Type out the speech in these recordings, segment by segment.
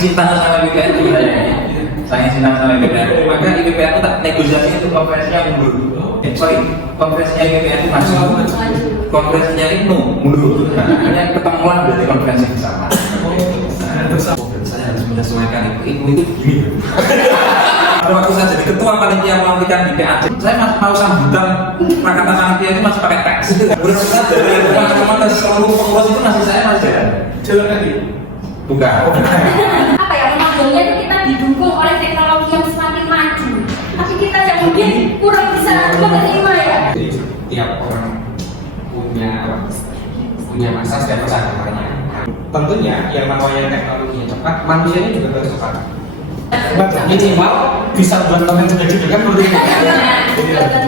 cinta sama IPPN sebenarnya. Saking cinta sama IPPN, maka IPPN itu tak negosiasi itu konferensinya mundur. Konferensinya IPPN itu maju, konferensinya itu mundur. Nah, akhirnya ketemulah dari konferensi bersama. Saya harus menyesuaikan itu gini. Kalau waktu saya jadi ketua panitia pelantikan di PAC, saya masih mau sambutan Rakatan Panitia itu masih pakai teks. Benar-benar dari teman-teman dan seluruh pengurus itu masih jalan lagi. Bukan. Apa ya, memangnya itu kita didukung oleh teknologi yang semakin maju, tapi kita yang mungkin kurang bisa menerima ya. Jadi setiap orang punya asas dan kesabarannya. Tentunya yang namanya teknologi yang cepat, manusianya juga harus cepat. Minimal bisa buat konten juga kan menurut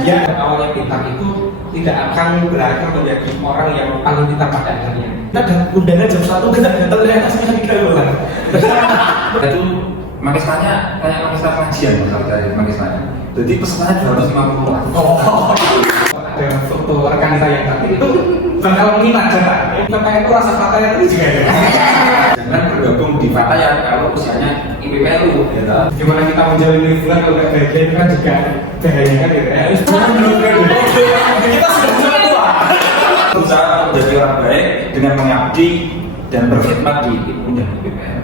ya awalnya pintar itu tidak akan berakhir menjadi orang yang paling pintar pada akhirnya. Kita ada undangan jam 1 kita datang ternyata sudah 3 bulan. Itu magistranya kayak magister pengajian kalau dari magistranya. Jadi pesertanya 250 orang. Oh, ada foto rekan saya tapi itu bakal minat coba. Kita itu rasa fataya itu juga ya. Jangan bergabung di Fataya kalau usianya IPPLU, ya. Gimana kita menjalin hubungan kalau nggak bahagia itu kan juga bahaya kan ya. Kita sudah tua. Berusaha menjadi orang baik dengan mengabdi dan berkhidmat di Undang IPPL.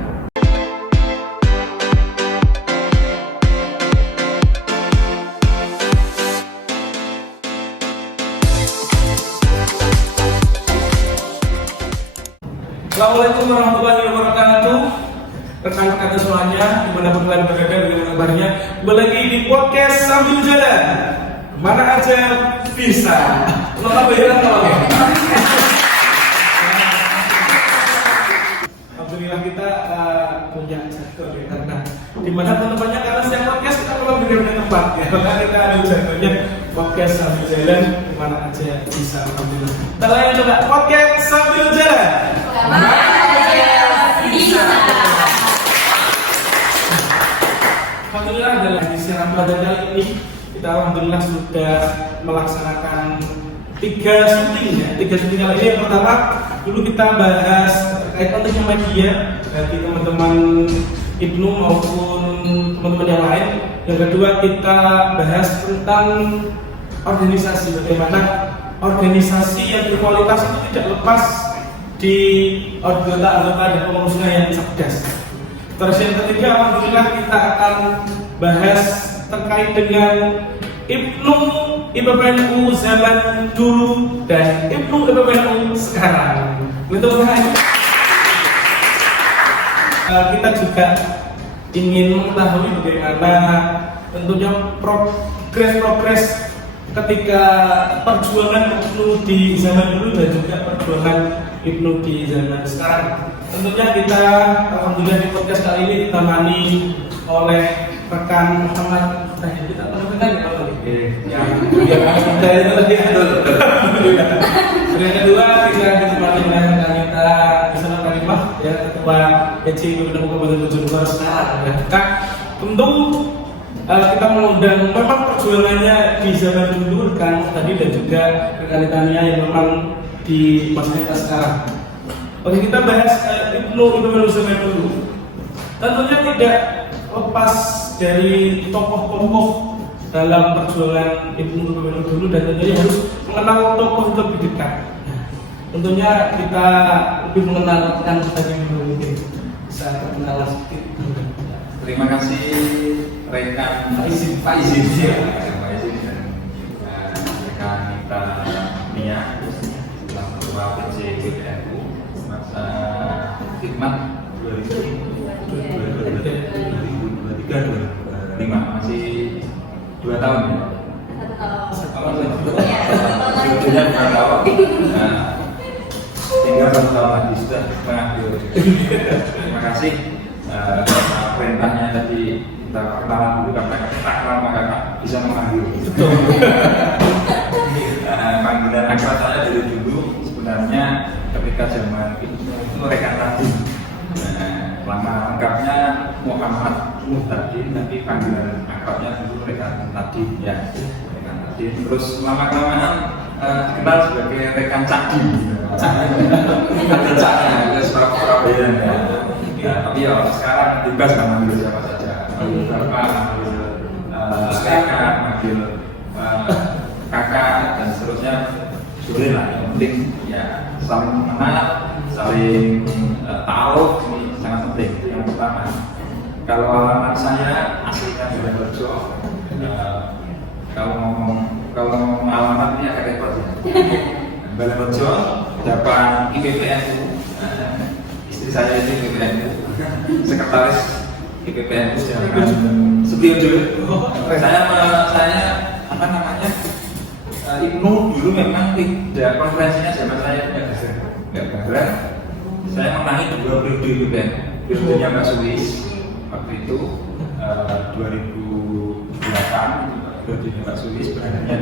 Assalamualaikum warahmatullahi wabarakatuh. Rekan-rekan semuanya, dimanapun kalian berada, bagaimana kabarnya? Kembali lagi di podcast sambil jalan. Mana aja bisa. Kalau bayaran kalau ya. Alhamdulillah kita punya jadwal ya, karena dimana teman-temannya karena setiap podcast kita perlu benar-benar tempat ya. Maka kita ada jadwalnya podcast sambil jalan, mana aja bisa. Alhamdulillah. Kita layan coba podcast sambil jalan. Alhamdulillah dalam edisi Ramadan kali ini kita alhamdulillah sudah melaksanakan 3 syuting kali ini. Yang pertama dulu kita bahas terkait pentingnya media bagi teman-teman Ibnu maupun teman-teman yang lain. Yang kedua kita bahas tentang organisasi, bagaimana organisasi yang berkualitas itu tidak lepas di anggota dan pengurusnya yang cerdas. Terus yang ketiga, alhamdulillah kita akan bahas terkait dengan Ibnu IPPNU zaman dulu dan Ibnu IPPNU sekarang. Betul kan? Kita juga ingin mengetahui bagaimana tentunya progres ketika perjuangan Ibnu di zaman dulu dan juga perjuangan Ibnu di zaman sekarang. Tentunya kita alhamdulillah di podcast kali ini ditemani oleh rekan Muhammad Tahir. Kita temukan ya Pak. Yang dari tadi alhamdulillah. Yang kedua kita ditemani oleh rekan kita Islam Karimah ya, ketua EC Kabupaten Bojonegoro sekarang ya. Tentu kita mengundang memang perjuangannya di zaman dulu rekan tadi dan juga rekan-rekannya yang memang di masa kita sekarang. Oke, kita bahas Ibnu zaman dulu. Tentunya tidak lepas dari tokoh-tokoh dalam perjuangan Ibnu dulu dan tentunya harus mengenal tokoh itu lebih dekat. Tentunya kita lebih mengenal rekan kita yang dulu mungkin bisa mengenal sedikit. Terima kasih rekan Pak Izin dan rekan kita Nia, ketua PC IPPNU masa khidmat 2023-2025 masih 2 tahun ya. 1 tahun. Sebetulnya 2 tahun. Tinggal 1 tahun lagi sudah mengakhir. Terima kasih. Perintahnya tadi kita perkenalan dulu karena tak kenal maka bisa memanggil. Betul. Panggilan akrab saya dari dulu sebenarnya ketika zaman itu rekan tadi. Nama lengkapnya Muhammad Muhtadin, tapi panggilan akrabnya dulu rekan tadi ya. Rekan tadi. Terus lama-kelamaan dikenal sebagai rekan Cadi. Ada Caknya, ada Surabaya ya. Nah, tapi ya sekarang bebas kan ambil siapa saja, ambil bapak, ambil kakak, ambil kakak dan seterusnya boleh lah. Yang penting ya saling mengenal, saling tahu, ini sangat penting. Yang pertama, kalau alamat saya aslinya Balerejo, kalau ngomong alamat ini agak repot ya. Balerejo, depan IPPNU, istri saya itu IPPNU, sekretaris IPPNU Jaman Setionjo. Saya apa namanya? IPNU dulu memang tidak konferensinya zaman saya tidak bareng. Saya menangi 2 periode IPPNU, periodenya Mbak Suis waktu itu 2008, periodenya Mbak Suis beranaknya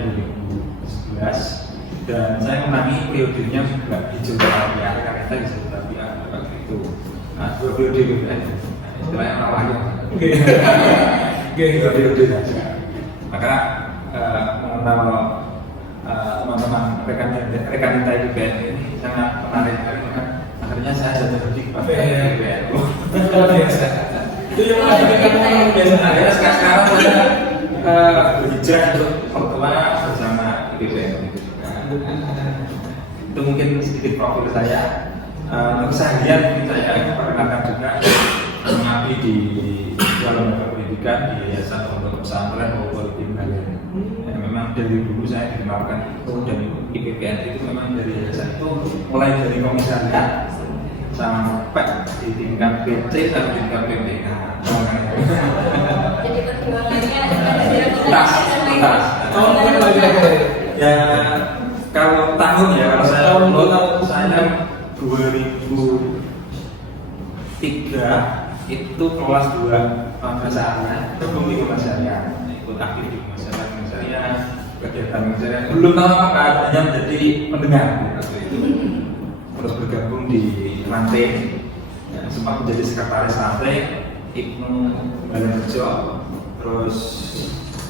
2011. Dan saya menangi periodenya Mbak Hijau Terapian, karena kita bisa terapian waktu itu. Nah, 2 periode BPN, istilahnya awalnya. Oke. 2 periode saja. Maka mengenal teman-teman rekan kita BPN ini sangat menarik karena akhirnya saya jatuh hati kepada BPN. Luar biasa. Itu yang paling biasa. Akhirnya sekarang saya berhijrah untuk Portugal bersama BPN. Itu mungkin sedikit profil saya. Untuk keseharian mungkin saya perkenalkan juga mengabdi di lembaga pendidikan di Yayasan Pondok Pesantren Politik Balen. Memang dari dulu saya dikenalkan itu, dan IPPN itu memang dari yayasan itu mulai dari komisariat sampai di tingkat PC sampai di tingkat PPK. Jadi perjuangannya Tas. Ya kalau tahun ya, kalau saya saya 2003 itu kelas 2 pembahasannya sebelum di komisariat, ikut aktif di komisariat, kegiatan komisariat, belum tahu apa hanya menjadi pendengar waktu itu, terus bergabung di ranting, ya, sempat menjadi sekretaris ranting IPNU Balerejo, terus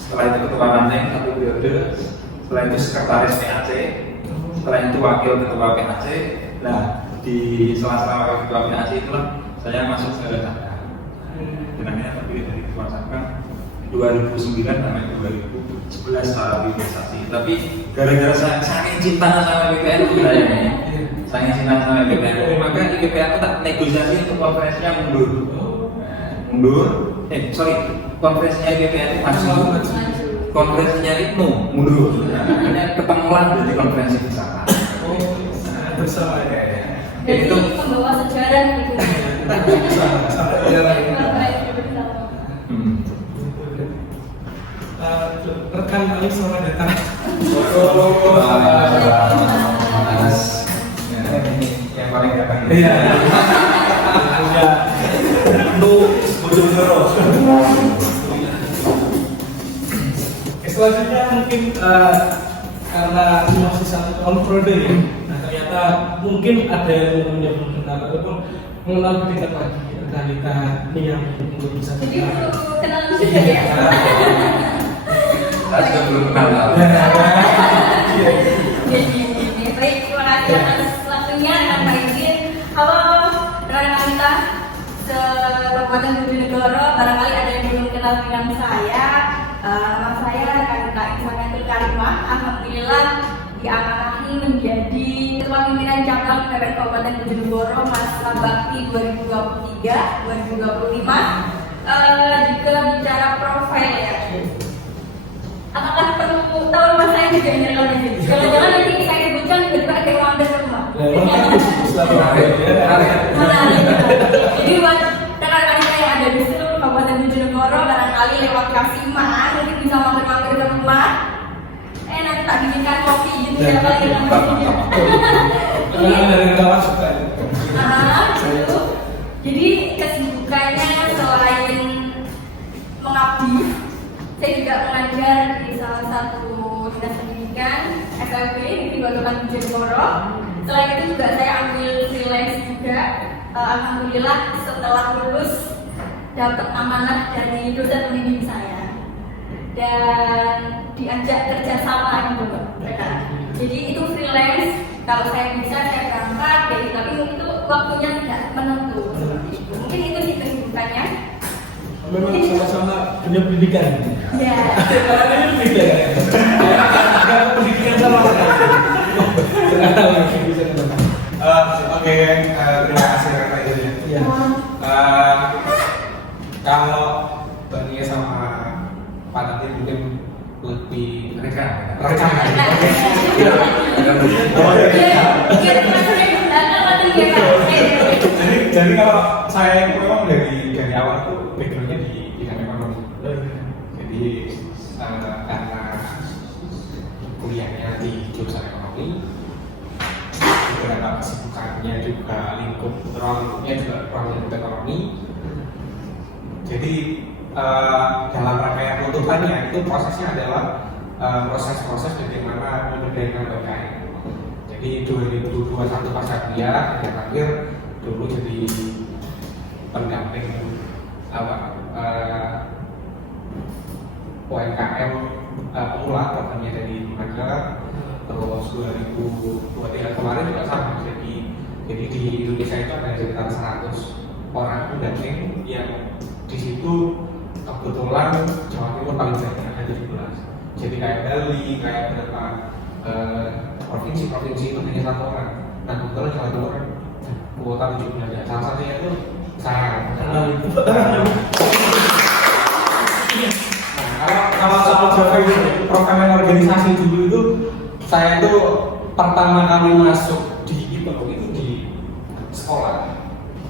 setelah itu ketua ranting 1 periode, setelah itu sekretaris PAC, setelah itu wakil ketua PAC. Nah, di sela-sela wakil ketua PAC itulah saya masuk ke Sabka. Dan akhirnya terpilih dari ketua Sabka 2009 sampai 2011 secara organisasi. Tapi gara-gara saya saking cinta sama BPN saya ini, saking cinta sama BPN, maka IPPN itu tak negosiasi untuk konferensinya mundur. Konferensinya IPPN itu maju. Konferensinya IPNU mundur. Akhirnya ketemuan dari konferensi bersama. Bersama ya. Jadi itu membawa sejarah gitu. Rekan kali selamat datang. Yang paling datang. Iya. Itu Bojonegoro. Selanjutnya mungkin karena masih satu tahun periode ya. Nah, ternyata mungkin ada yang belum kenal ataupun mengenal lebih dekat lagi kita ini yang untuk bisa Jadi kenal. kenal juga ya. Saya juga belum kenal. Jadi baik, terima kasih atas waktunya rekan Pak Izin. Halo rekan kita se-Kabupaten Bojonegoro, barangkali ada yang belum kenal dengan saya. Nama saya rekan kita Insanetul Karimah. Alhamdulillah diamanahi menjadi Ketua Pimpinan Cabang PPN Kabupaten Bojonegoro masa bakti 2023-2025. Jika bicara profil ya, apakah perlu tahu nama saya juga ini rekan Izin? Jangan-jangan nanti saya sebutkan tiba-tiba kayak mampir ke rumah. Jadi buat rekan-rekan kita yang ada di seluruh Kabupaten Bojonegoro, barangkali lewat Kasiman mungkin bisa mampir-mampir ke rumah. Nanti tak bikinkan kopi gitu ya kali ya. Dari kawan suka. Gitu. Jadi kesibukannya selain mengabdi, saya juga mengajar di salah satu dinas pendidikan SLB di Kabupaten Bojonegoro. Selain itu juga saya ambil freelance juga. Alhamdulillah setelah lulus dapat amanah dari dosen pembimbing saya dan diajak kerjasama gitu loh. Jadi itu freelance Kalau saya bisa saya berangkat jadi, tapi mungkin itu waktunya tidak menentu seperti itu. Mungkin itu sih kesibukannya. Memang sama-sama dunia pendidikan. Ya. Karena ini pendidikan. Enggak pendidikan sama Oke, terima kasih Kak Ibu ya. Iya. Kalau Bania sama Pak Tati mungkin lebih Rekam. Iya. Jadi kalau saya memang dari awal tuh backgroundnya di bidang ekonomi. Jadi karena kuliahnya di jurusan ekonomi, beberapa kesibukannya juga lingkupnya juga lingkup ekonomi. Jadi dalam rangkaian tuntutannya itu prosesnya adalah proses-proses bagaimana memberdayakan UMKM. Jadi 2021 pasca kuliah yang terakhir dulu jadi pendamping UMKM pemula programnya dari Lembaga. Terus 2023 kemarin juga sama. Jadi di Indonesia itu ada sekitar 100 orang pendamping yang di situ kebetulan Jawa Timur paling banyak, ada 17. Jadi kayak Bali, kayak beberapa provinsi itu hanya 1 orang. Nah kebetulan Jawa Timur kan kuota 17 ya. Salah satunya itu saya. Nah kalau program organisasi dulu itu saya itu pertama kali masuk di IPO itu di sekolah.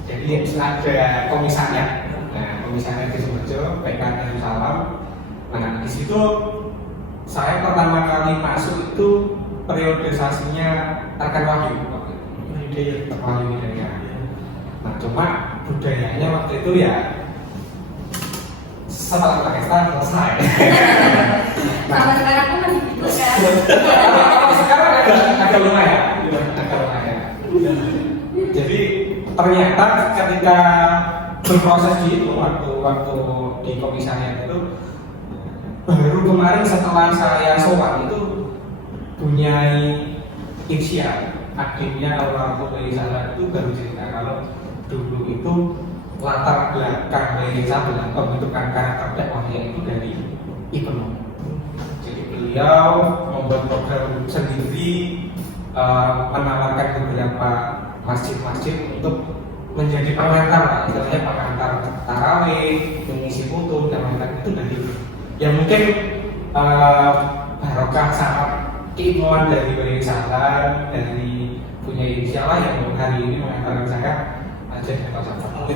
Jadi ada komisannya. Nah, komisannya di Sumerjo, PKN Darussalam. Nah, di situ saya pertama kali masuk itu periodisasinya Rekan Wahyu. Wahyu Hidayah. Nah, cuma budayanya waktu itu ya setelah pesta selesai. Sama sekarang pun masih gitu kan. Kalau sekarang agak lumayan. Jadi ternyata ketika berproses di itu waktu di komisariat itu baru kemarin setelah saya sowan itu punya inisial akhirnya kalau waktu dari sana itu baru cerita kalau dulu itu latar belakang dari saya dalam pembentukan karakter dakwahnya itu dari ekonomi. Jadi beliau membuat program sendiri menawarkan beberapa masjid-masjid untuk menjadi pengantar, istilahnya pengantar tarawih, mengisi foto dan lain-lain itu dari yang mungkin barokah sama keimanan dari Bani Salam dari punya inisial yang hari ini mengantarkan saya aja atau sama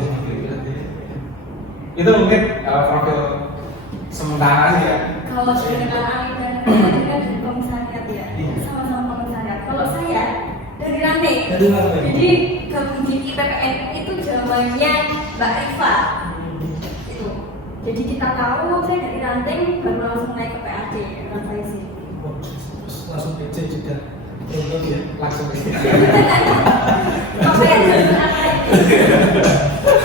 itu mungkin profil sementara sih ya. Kalau dengan Ali dan Rani kan dari komisariat ya, sama-sama komisariat. Kalau saya dari Ranting. Jadi gabung di IPPN itu zamannya Mbak Rifa. Itu. Jadi kita tahu saya dari Ranting baru langsung naik ke PAD saya sih. Langsung PC juga. Ya. Langsung Apa yang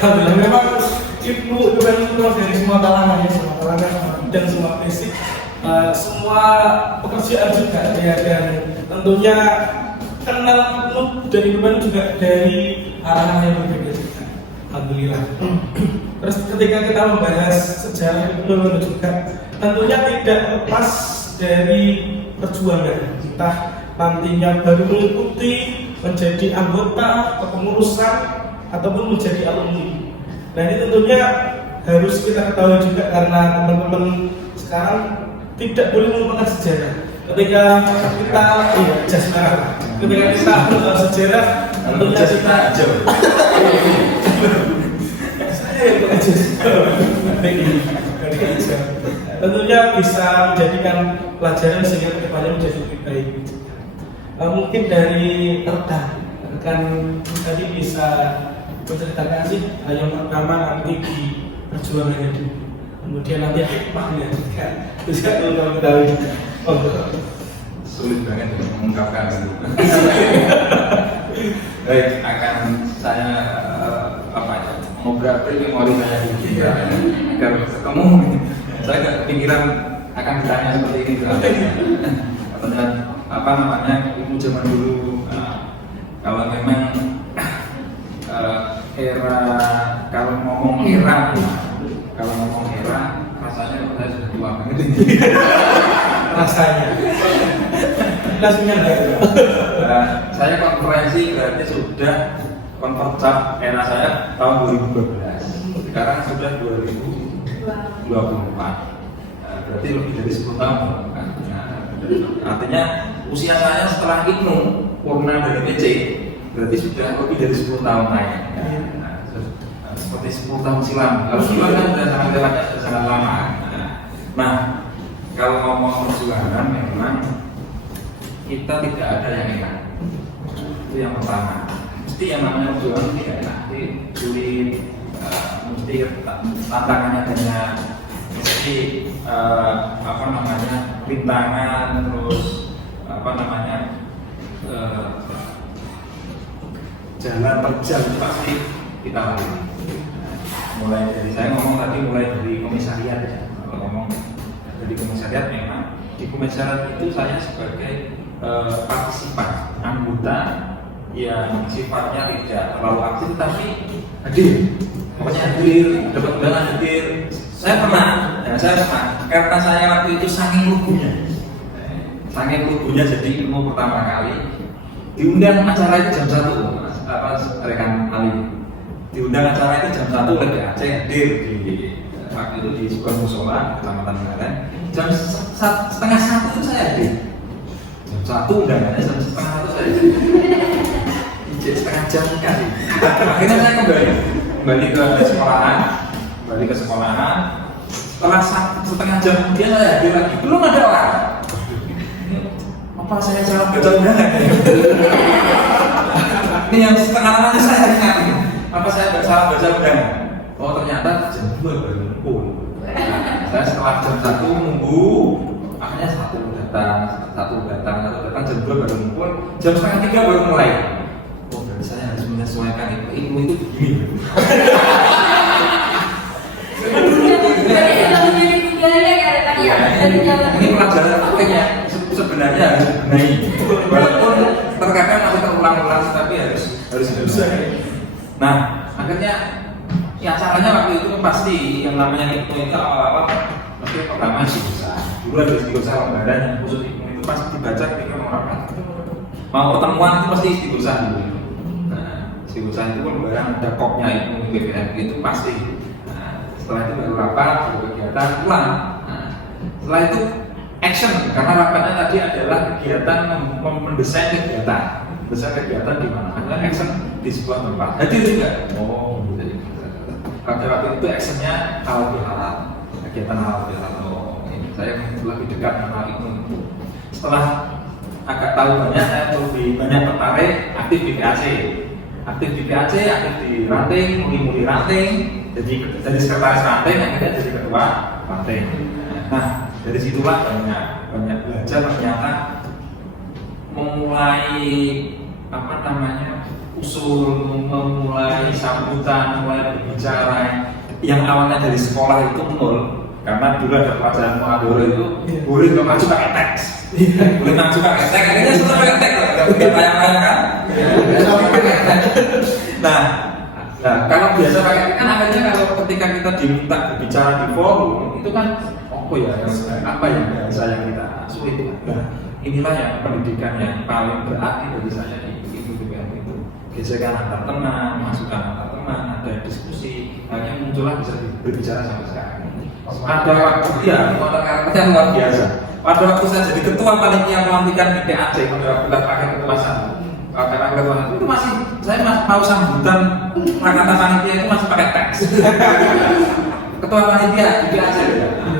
Alhamdulillah memang Ibnu dari semua kalangan ya, semua kalangan dan semua basic, semua pekerjaan juga ya, dan tentunya kenal Ibnu dari Ibnu juga dari arah yang berbeda juga. Alhamdulillah. Terus ketika kita membahas sejarah Ibnu juga tentunya tidak lepas dari perjuangan kita nantinya baru mengikuti menjadi anggota kepengurusan ataupun menjadi alumni. Nah ini tentunya harus kita ketahui juga karena teman-teman sekarang tidak boleh melupakan sejarah. Ketika kita ketika kita melupakan sejarah, tentunya kita saya yang tentunya bisa menjadikan pelajaran sehingga kedepannya menjadi lebih baik. Mungkin dari rekan tadi bisa menceritakan sih yang pertama nanti di perjuangannya dulu, kemudian nanti hikmahnya juga bisa kalau tahu. Sulit banget ya mengungkapkan itu. Baik, akan saya ngobrol memori saya dulu agar ketemu. Saya nggak kepikiran akan ditanya seperti ini. Apa namanya, ilmu zaman dulu Kalau memang era, kalau ngomong era, rasanya saya sudah tua banget ini. Rasanya Saya konferensi berarti sudah konverjap era saya tahun 2012. Sekarang sudah 2024. Berarti lebih dari 10 tahun. Artinya usia saya setelah IPNU purna dari PC berarti sudah lebih dari 10 tahun naik. Seperti 10 tahun silam. Kalau silam kan sudah sangat lewatnya sudah sangat lama. Nah, kalau ngomong perjuangan memang kita tidak ada yang enak. Itu yang pertama. Mesti yang namanya perjuangan tidak enak. Jadi sulit, mesti tantangannya banyak. Mesti rintangan, terus jalan terjal itu pasti kita lalui. Mulai dari saya ngomong tadi mulai dari komisariat ya. Kalau ngomong dari komisariat memang di komisariat itu saya sebagai partisipan anggota yang sifatnya tidak terlalu aktif tapi hadir. Pokoknya hadir, dapat hadir. Saya pernah karena saya waktu itu saking lugunya jadi ilmu pertama kali diundang acara itu jam 1 rekan Ali diundang acara itu jam 1 oleh PAC hadir di waktu itu di sebuah musola kecamatan Baren jam 1:30 itu saya hadir jam 1 undangannya jam 1:30 saya hadir setengah jam kasih akhirnya saya kembali ke sekolahan setelah setengah jam kemudian saya hadir lagi belum ada orang apa saya salah baca undangan ini yang setengah aja saya ingat apa saya salah baca undangan oh ternyata jam 2 baru ngumpul saya setelah jam 1 nunggu akhirnya satu datang jam 2 baru ngumpul jam 2:30 baru mulai oh berarti saya harus menyesuaikan ilmu itu begini ini pelajaran pentingnya sebenarnya harus dibenahi walaupun terkadang masih terulang-ulang tapi harus dibenahi. Nah akhirnya ya acaranya waktu itu pasti yang namanya itu awal-awal pasti pertama istighosah dulu ada istighosah lembaran yang khusus itu pasti dibaca ketika mau rapat mau pertemuan itu pasti istighosah dulu. Nah istighosah itu lembaran ada kopnya itu BPM itu pasti. Setelah itu baru rapat, baru kegiatan pulang. Nah, setelah itu action, karena rapatnya tadi adalah kegiatan mendesain kegiatan di mana? Ada action di sebuah tempat. Hadir juga. Oh, jadi pada waktu itu actionnya halal bihalal, kegiatan halal bihalal. Oh, ini saya lebih dekat dengan hal itu. Setelah agak tahu banyak, saya lebih banyak tertarik aktif di PAC, aktif di ranting, muli ranting. Jadi dari sekretaris ranting akhirnya jadi ketua ranting. Nah dari situlah banyak belajar ternyata memulai usul, memulai sambutan, mulai berbicara yang awalnya dari sekolah itu nol karena dulu ada pelajaran muhadharah itu boleh nggak maju pakai teks, boleh maju pakai teks, akhirnya sudah pakai teks nggak bayang kan? Nah, kalau biasa pakai kan akhirnya kalau ketika kita diminta berbicara di forum itu kan apa yang biasa yang kita sulit. Nah, inilah yang pendidikan yang paling berarti bagi saya di BPM itu. Gesekan antar teman, masukan antar teman, ada diskusi, hanya muncullah bisa berbicara sampai sekarang. Ada waktu karakternya luar biasa. Pada waktu saya jadi ketua panitia pelantikan di PAC pada waktu pakai ketua satu. Karena itu masih saya mau sambutan kata panitia itu masih pakai teks. Ketua panitia juga aja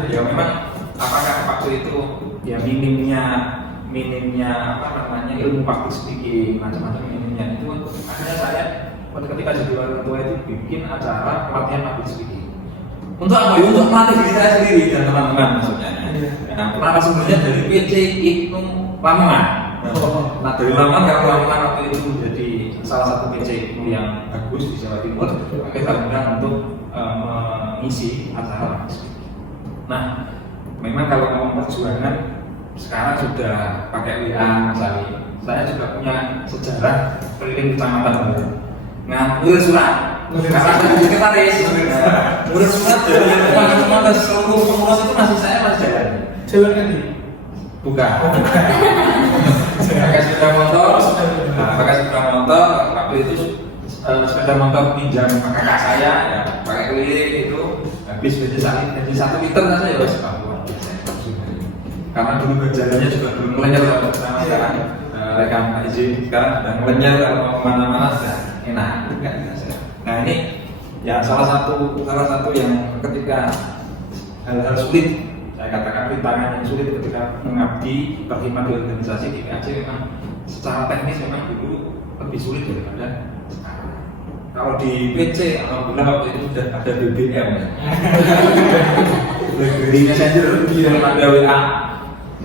ya memang apakah waktu itu ya minimnya ilmu public speaking macam-macam minimnya itu akhirnya saya ketika jadi wakil ketua itu bikin acara pelatihan public speaking untuk apa? Untuk melatih diri saya sendiri dan teman-teman maksudnya. Nah, sebenarnya dari PC itu Lamongan. Nah dari Lamongan karena Lamongan waktu itu menjadi salah satu PC yang bagus di Jawa Timur, kita undang untuk mengisi acara. Nah, memang kalau ngomong perjuangan sekarang sudah pakai WA misalnya. Saya juga punya sejarah keliling kecamatan. Nah, ngurus surat. Karena ada sekretaris, ngurus surat teman-teman seluruh pengurus itu masih saya masih jalan. Jalan tadi. Bukan. Pakai sepeda motor, pakai sepeda motor. Waktu itu sepeda motor pinjam kakak saya, ya pakai keliling itu habis jadi 1 liter saja ya wes Papua. Karena dulu berjalannya juga belum melenyar kalau sekarang rekam izin sekarang sudah melenyar kalau kemana-mana sudah enak. Nah ini ya salah satu yang ketika hal-hal sulit, saya katakan rintangan yang sulit ketika mengabdi berkhidmat di organisasi di PAC memang secara teknis memang dulu lebih sulit daripada sekarang. Kalau di PC alhamdulillah waktu itu sudah ada BBM ya. BlackBerry Messenger belum ada WA.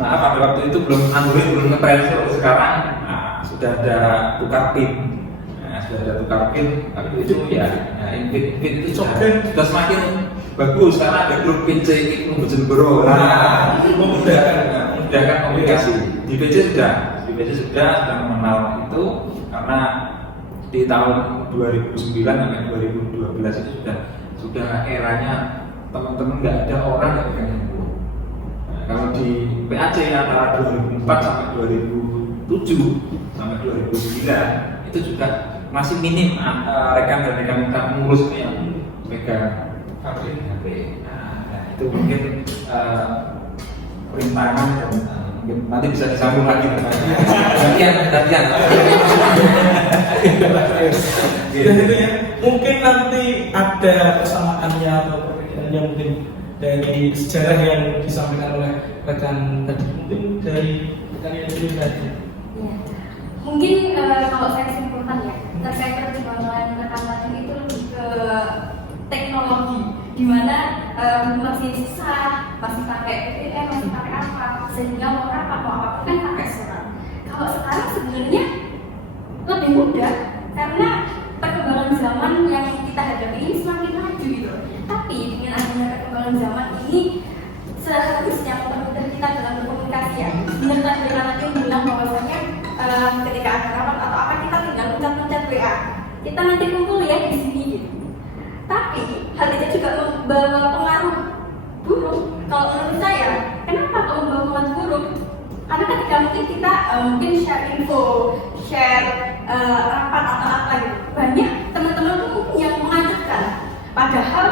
Nah pada waktu itu belum Android, belum ngetren. Sekarang sudah ada tukar PIN. Sudah ada tukar PIN, tapi itu ya PIN itu sudah semakin bagus karena ada grup PC itu Bojonegoro. Memudahkan komunikasi. Di PC sudah mengenal itu karena di tahun 2009 sampai 2012 itu sudah eranya teman-teman nggak ada orang yang pegang handphone. Nah, kalau di PAC antara 2004 sampai 2007 sampai 2009 itu juga masih minim rekan dan rekan pengurus yang pegang HP. Nah, itu mungkin rintangan dan mungkin nanti bisa disambung lagi. Gantian. Dan itu ya, mungkin nanti ada kesamaannya atau perbedaannya mungkin dari sejarah yang disampaikan oleh rekan tadi, mungkin dari rekan yang dulu tadi. Ya. Mungkin kalau saya simpulkan ya, terkait perjuangan rekan tadi itu lebih ke teknologi, di mana masih susah, masih pakai BBM, masih pakai apa, sehingga mau apa kan pakai surat. Kalau sekarang sebenarnya lebih mudah karena perkembangan zaman yang kita hadapi ini semakin maju gitu. Tapi dengan adanya perkembangan zaman ini seharusnya mempermudah kita dalam berkomunikasi ya. Benar tadi nanti bilang bahwasanya ketika ada rapat atau apa kita tinggal pencet WA. Kita nanti kumpul ya di sini gitu. Tapi hal itu juga membawa pengaruh buruk. Kalau menurut saya, kenapa kalau membawa pengaruh buruk? Karena ketika mungkin kita mungkin share info, share rapat atau apa gitu, banyak teman-teman tuh mungkin yang mengajukan. Padahal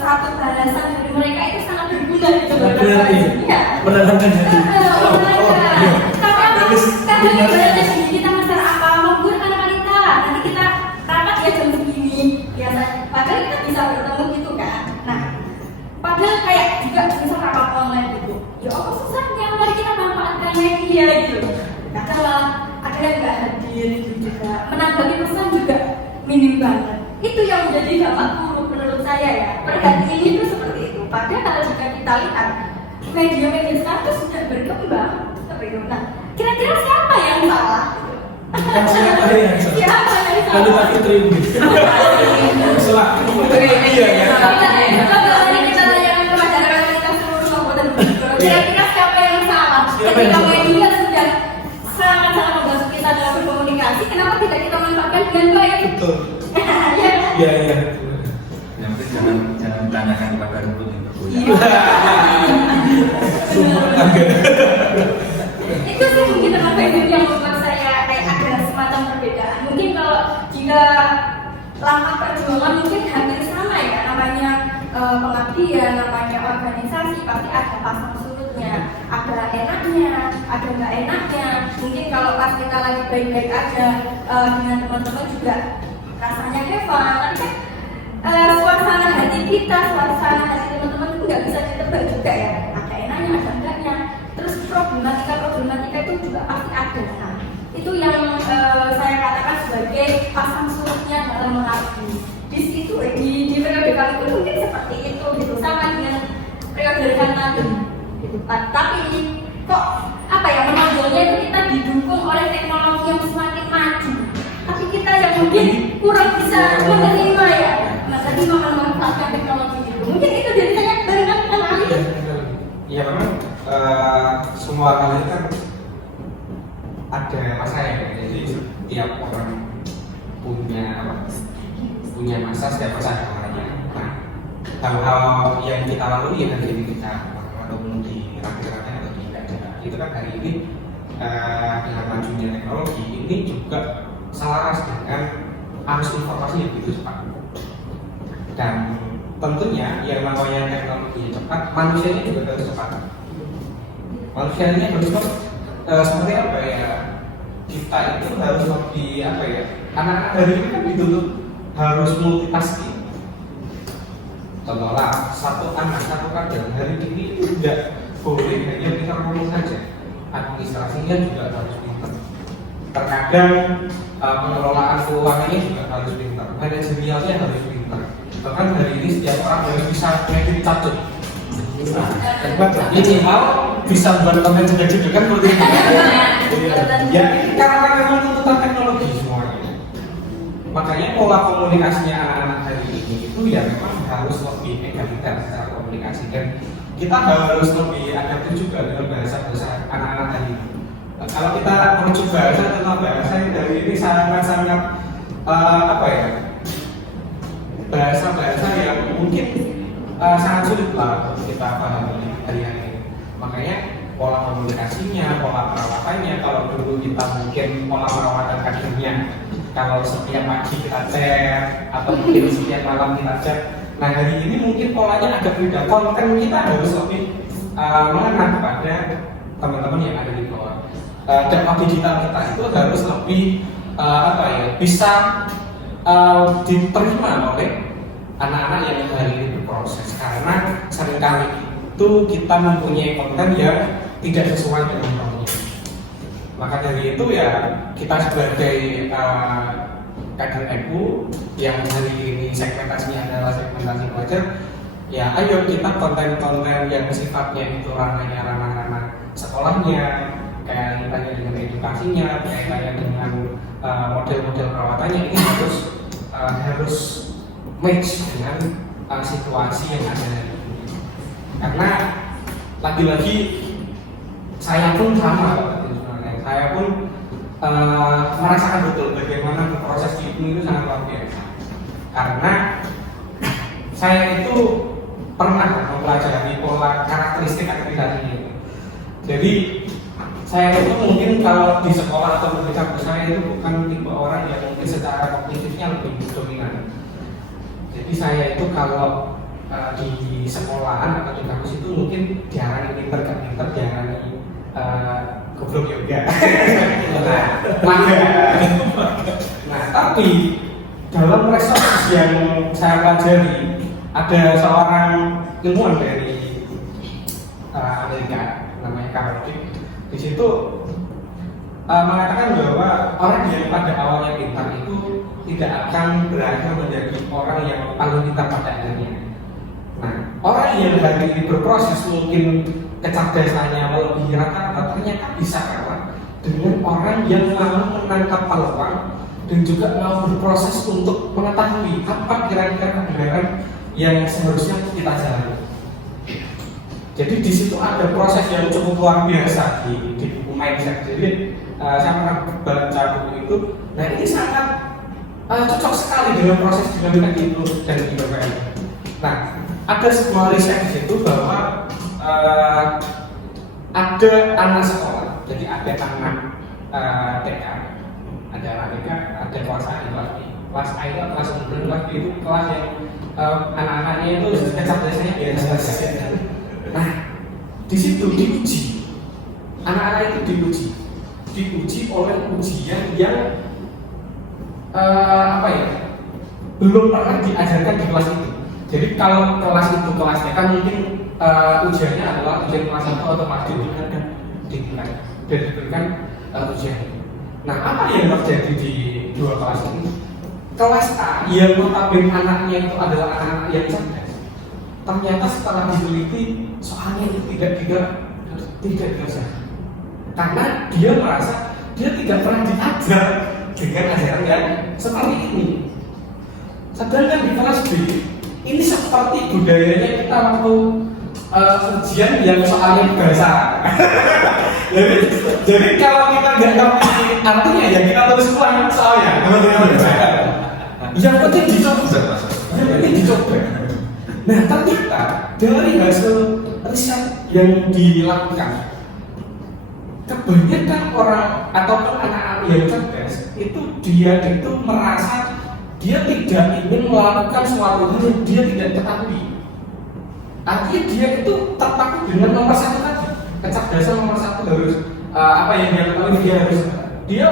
satu bahasan dari mereka itu sangat berguna gitu. Iya. Menanamkan hati. Karena ibaratnya segini kita masalah apa, membur anak kita, nanti kita rapat ya jam segini biasa. Padahal kita bisa bertemu gitu kan. Nah, padahal kayak juga misal rapat online gitu. Ya apa susahnya, mari kita manfaatkan media gitu. Kadang malah ada yang nggak hadir gitu juga. Menanggapi pesan juga minim banget. Itu yang menjadi dampak buruk menurut saya ya. Per hari ini itu seperti itu. Padahal jika kita lihat media-media sekarang itu sudah berkembang seperti itu. Nah, kira-kira siapa yang salah? Siapa yang salah? Kalau Pak Fitri ini. Salah. Iya ya. Kita tanyakan kepada rekan kita seluruh Kabupaten Bojonegoro. Kira-kira siapa yang salah? Ketika media sudah sangat-sangat membantu kita dalam berkomunikasi, kenapa tidak kita manfaatkan dengan baik? Betul. Iya. Yang penting jangan tanyakan kepada rumput yang berbunyi. Itu sih mungkin kenapa itu yang membuat saya kayak ada semacam perbedaan. Mungkin kalau jika langkah perjuangan mungkin hampir sama ya, namanya pengabdian, namanya organisasi pasti ada pasang surutnya, ada enaknya, ada nggak enaknya. Mungkin kalau pas kita lagi baik-baik aja dengan teman-teman juga rasanya have fun, tapi kan suasana hati kita, suasana hati teman-teman itu nggak bisa ditebak juga ya. Ada enaknya, ada enggaknya. Terus problematika itu juga pasti ada. Nah, itu yang saya katakan sebagai pasang surutnya dalam mengabdi. Di situ di periode kali itu mungkin seperti itu gitu, sama dengan periode kan tadi. Gitu. Tapi kok apa ya, menonjolnya itu kita didukung oleh teknologi yang semakin maju. Tapi kita yang mungkin kurang bisa menerima ya. Nah, tadi memanfaatkan teknologi itu. Mungkin itu dari saya barengan kenali. Ya memang semua hal ini kan ada masanya, jadi tiap orang punya masa, setiap masa ada orangnya. Nah, hal-hal yang kita lalui yang hari ini kita lakukan di rakyat atau di daerah itu kan hari ini dengan majunya teknologi ini juga selaras dengan arus informasi yang begitu cepat. Dan tentunya yang namanya teknologi cepat, manusianya juga harus cepat. Manusianya harus seperti apa ya? Kita itu harus lebih apa ya? Anak-anak hari ini kan dituntut harus multitasking. Contohlah, satu anak satu kader hari ini tidak boleh hanya kita ngomong saja, administrasinya juga harus pintar. Terkadang pengelolaan keuangannya juga harus pintar, manajerialnya harus pintar. Bahkan hari ini setiap orang harus bisa edit catur. Minimal bisa buat konten juga kan seperti itu. Ya, karena memang tuntutan teknologi semuanya. Makanya pola komunikasinya anak-anak hari ini itu ya memang harus lebih egaliter secara komunikasi, dan kita harus lebih adaptif juga dengan bahasa-bahasa anak-anak hari ini. Kalau kita merujuk bahasa tentang bahasa dari ini sangat-sangat apa ya, bahasa-bahasa yang mungkin sangat sulit lah untuk kita pahami hari-hari ini. Makanya pola komunikasinya, pola perawatannya, kalau dulu kita mungkin pola perawatan kadernya, kalau setiap pagi kita chat atau mungkin setiap malam kita chat. Nah hari ini mungkin polanya agak beda, konten kita harus lebih mengena kepada teman-teman yang ada di bawah. Dakwah digital kita itu harus lebih apa ya, bisa diterima oleh anak-anak yang hari ini berproses, karena seringkali itu kita mempunyai konten yang tidak sesuai dengan maunya. Maka dari itu ya kita sebagai kader NU yang hari ini segmentasinya adalah segmentasi pelajar, ya ayo kita konten-konten yang sifatnya itu ranah sekolahnya, kaitannya dengan edukasinya, kaitannya dengan model-model perawatannya, ini harus match dengan situasi yang ada hari ini. Karena lagi-lagi saya pun sama, saya pun merasakan betul bagaimana proses itu sangat luar biasa. Karena saya itu pernah mempelajari pola karakteristik aktivitas ini. Jadi saya itu mungkin kalau di sekolah atau di kampus saya itu bukan tipe orang yang mungkin secara kognitifnya lebih dominan. Jadi saya itu kalau di sekolahan atau di kampus itu mungkin jarang pinter, jarang goblok yoga. Nah, tapi dalam research yang saya pelajari, ada seorang ilmuwan dari Amerika namanya Carol Dweck. Di situ mengatakan bahwa orang yang pada awalnya pintar itu tidak akan berakhir menjadi orang yang paling pintar pada akhirnya. Nah, orang yang hari ini berproses mungkin kecerdasannya melebihi rata-rata ternyata bisa kalah dengan orang yang mau menangkap peluang dan juga mau berproses untuk mengetahui apa kira-kira kebenaran yang seharusnya kita jalani. Jadi di situ ada proses yang cukup luar biasa di buku mindset. Jadi saya pernah baca buku itu, nah ini sangat cocok sekali dengan proses dinamika itu dan IPPN. Nah, ada sebuah riset di situ bahwa ada anak sekolah, jadi ada anak TK, ada anak TK, ada kelas A, kelas A itu kelas kelas B itu kelas yang anak-anaknya itu kecerdasannya biasa saja. Nah, di situ diuji, anak-anak itu diuji oleh ujian yang apa ya, belum pernah diajarkan di kelas itu. Jadi kalau kelas itu kelasnya kan mungkin ujiannya adalah ujian kelas 1 atau kelas 2 dan diberikan ujian. Nah, apa yang terjadi di dua kelas ini? Kelas A yang notabene anaknya itu adalah anak yang cerdas, ternyata setelah diteliti soalnya itu tidak biasa, karena dia merasa dia tidak pernah diajar dengan ajaran yang seperti ini. Sedangkan di kelas B ini seperti budayanya kita waktu ujian yang soalnya bahasa. jadi kalau kita nggak ngerti artinya ya kita tulis ulang soalnya. Yang penting dicoba. Yang penting dicoba. Nah ternyata dari hasil riset yang dilakukan, kebanyakan orang ataupun anak-anak yang cerdas itu dia itu merasa dia tidak ingin melakukan suatu hal yang dia tidak ketahui. Artinya dia itu terpaku dengan nomor satu tadi, kecerdasan nomor satu harus apa yang dia ketahui dia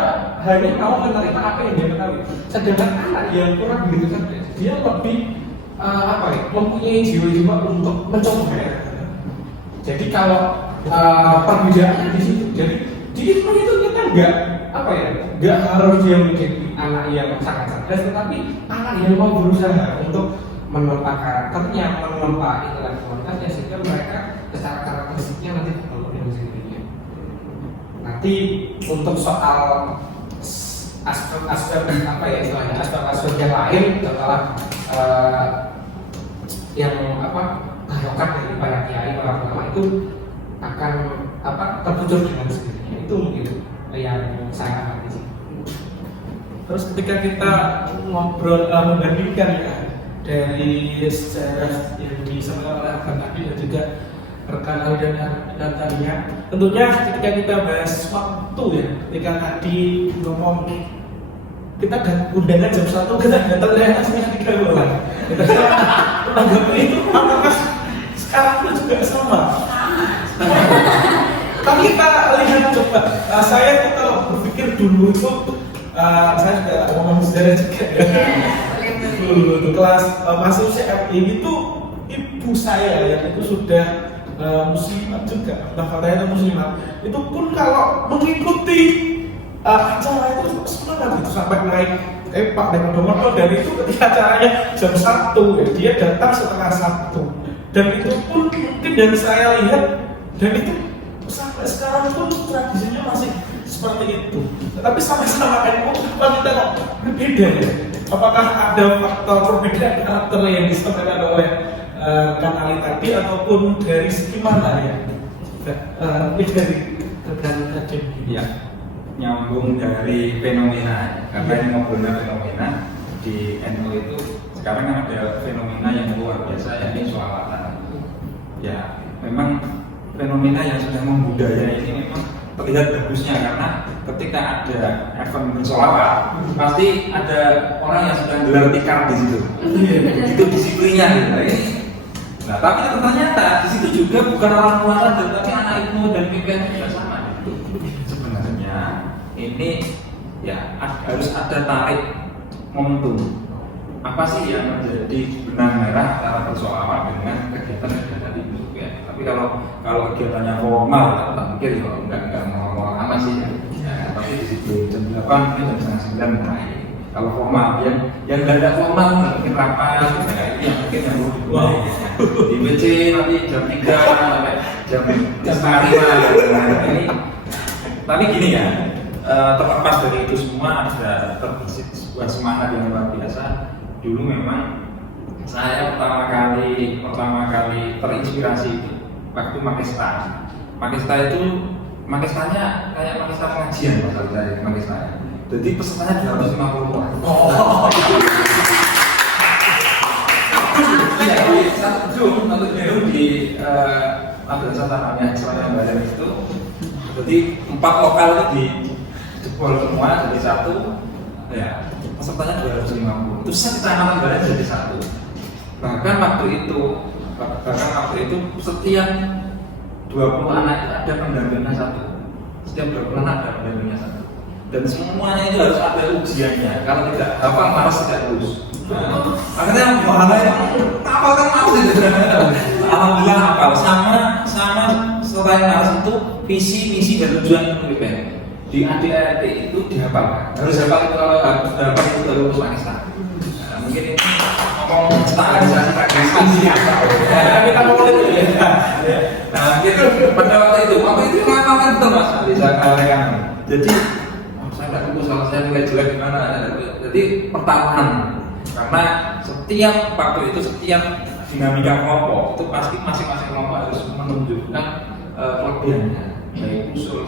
hanya mau menerima apa yang dia ketahui. Sedangkan anak yang kurang begitu cerdas dia lebih mempunyai jiwa-jiwa untuk mencoba. Jadi kalau perbedaannya di situ. Jadi di Islam itu kita nggak harus dia menjadi anak yang sangat cerdas, tetapi anak yang mau berusaha untuk menempa karakternya, menempa intelektualitasnya sehingga mereka secara karakteristiknya nanti terbentuk dengan sendirinya. Nanti untuk soal aspek-aspek aspek-aspek yang lain setelah yang barokat dari para kiai para ulama itu akan terpucuk dengan sendirinya. Itu mungkin yang saya amati sih. Terus ketika kita ngobrol membandingkan ya dari sejarah yang disampaikan oleh Abang Adi dan juga rekan Ali dan tadinya, tentunya ketika kita bahas waktu ya, ketika tadi ngomong kita undangan jam 1 kita datang reaksinya 3 bulan. Kita tanggapan itu apakah sekarang pun juga sama? Tapi kita lihat coba, saya tuh kalau berpikir dulu itu saya juga ngomong sejarah juga ya. Dulu kelas masuk CFI itu ibu saya yang itu sudah muslimat juga, katanya itu muslimat. Itu pun kalau mengikuti acara itu semangat itu sampai naik Pak dengan nomor dari itu ketika acaranya jam 1 ya, dia datang setengah 1 dan itu pun mungkin yang saya lihat dan itu sampai sekarang pun tradisinya masih seperti itu. Tetapi sama-sama NU kita kok berbeda ya. Apakah ada faktor perbedaan karakter yang disampaikan oleh Kang Ali tadi ataupun dari segi mana ya? Dari rekan tadi. Ya, nyambung dari fenomena. Karena ini ngobrolnya fenomena di NU itu sekarang kan ada fenomena yang luar biasa, yakni sholawatan. Ya, memang fenomena yang sudah membudaya ini memang terlihat bagusnya karena ketika ada event bersolawat pasti ada orang yang sedang gelar tikar di situ. Itu disiplinnya gitu. Nah, tapi ternyata di situ juga bukan orang tua saja, tapi anak ilmu dan pimpinan juga sama. Sebenarnya ini ya harus ada tarik momentum. Apa sih yang menjadi benang merah antara bersolawat dengan kegiatan-kegiatan itu? Ya, tapi kalau kegiatannya formal, tak pikir ya enggak ngomong apa sih ya. Tapi di situ jam 8 mungkin jam 9 mulai. Kalau formal, yang nggak ada formal mungkin rapat, ya, itu yang mungkin yang mau di WC nanti jam 3 sampai jam 5 ini. Tapi gini ya, terlepas dari itu semua ada terbesit sebuah semangat yang luar biasa. Dulu memang saya pertama kali terinspirasi itu waktu Makesta itu Makestanya kayak Makesta pengajian maksud saya Makestanya. Jadi pesertanya 250 orang. Oh. Iya, di satu Jum di Madrasah Tanamiyah Islam Badan itu. Jadi 4 lokal itu di jebol semua jadi satu. Ya, pesertanya 250. Terus Tanamiyah Badan jadi satu. Bahkan waktu itu setiap 20 anak itu ada pendampingnya satu. Setiap 20 anak ada pendampingnya satu. Dan semuanya itu harus ada ujiannya. Kalau tidak hafal malas tidak lulus. Akhirnya gimana hafal kan malas itu. Alhamdulillah hafal sama selain malas itu visi misi dan tujuan UPN. Di ADART itu dihafal. Harus hafal itu kalau hafal itu baru lulus Makesta. Mungkin ini ngomong standarisasi pragmatisasi kita mau itu ya. Nah, mungkin pada waktu itu kan betul Mas bisa kalian. Jadi saya nggak tahu kalau saya nilai jelek gimana. Jadi pertaruhan karena setiap waktu itu setiap dinamika kelompok itu pasti masing-masing kelompok harus menunjukkan kelebihannya, baik usul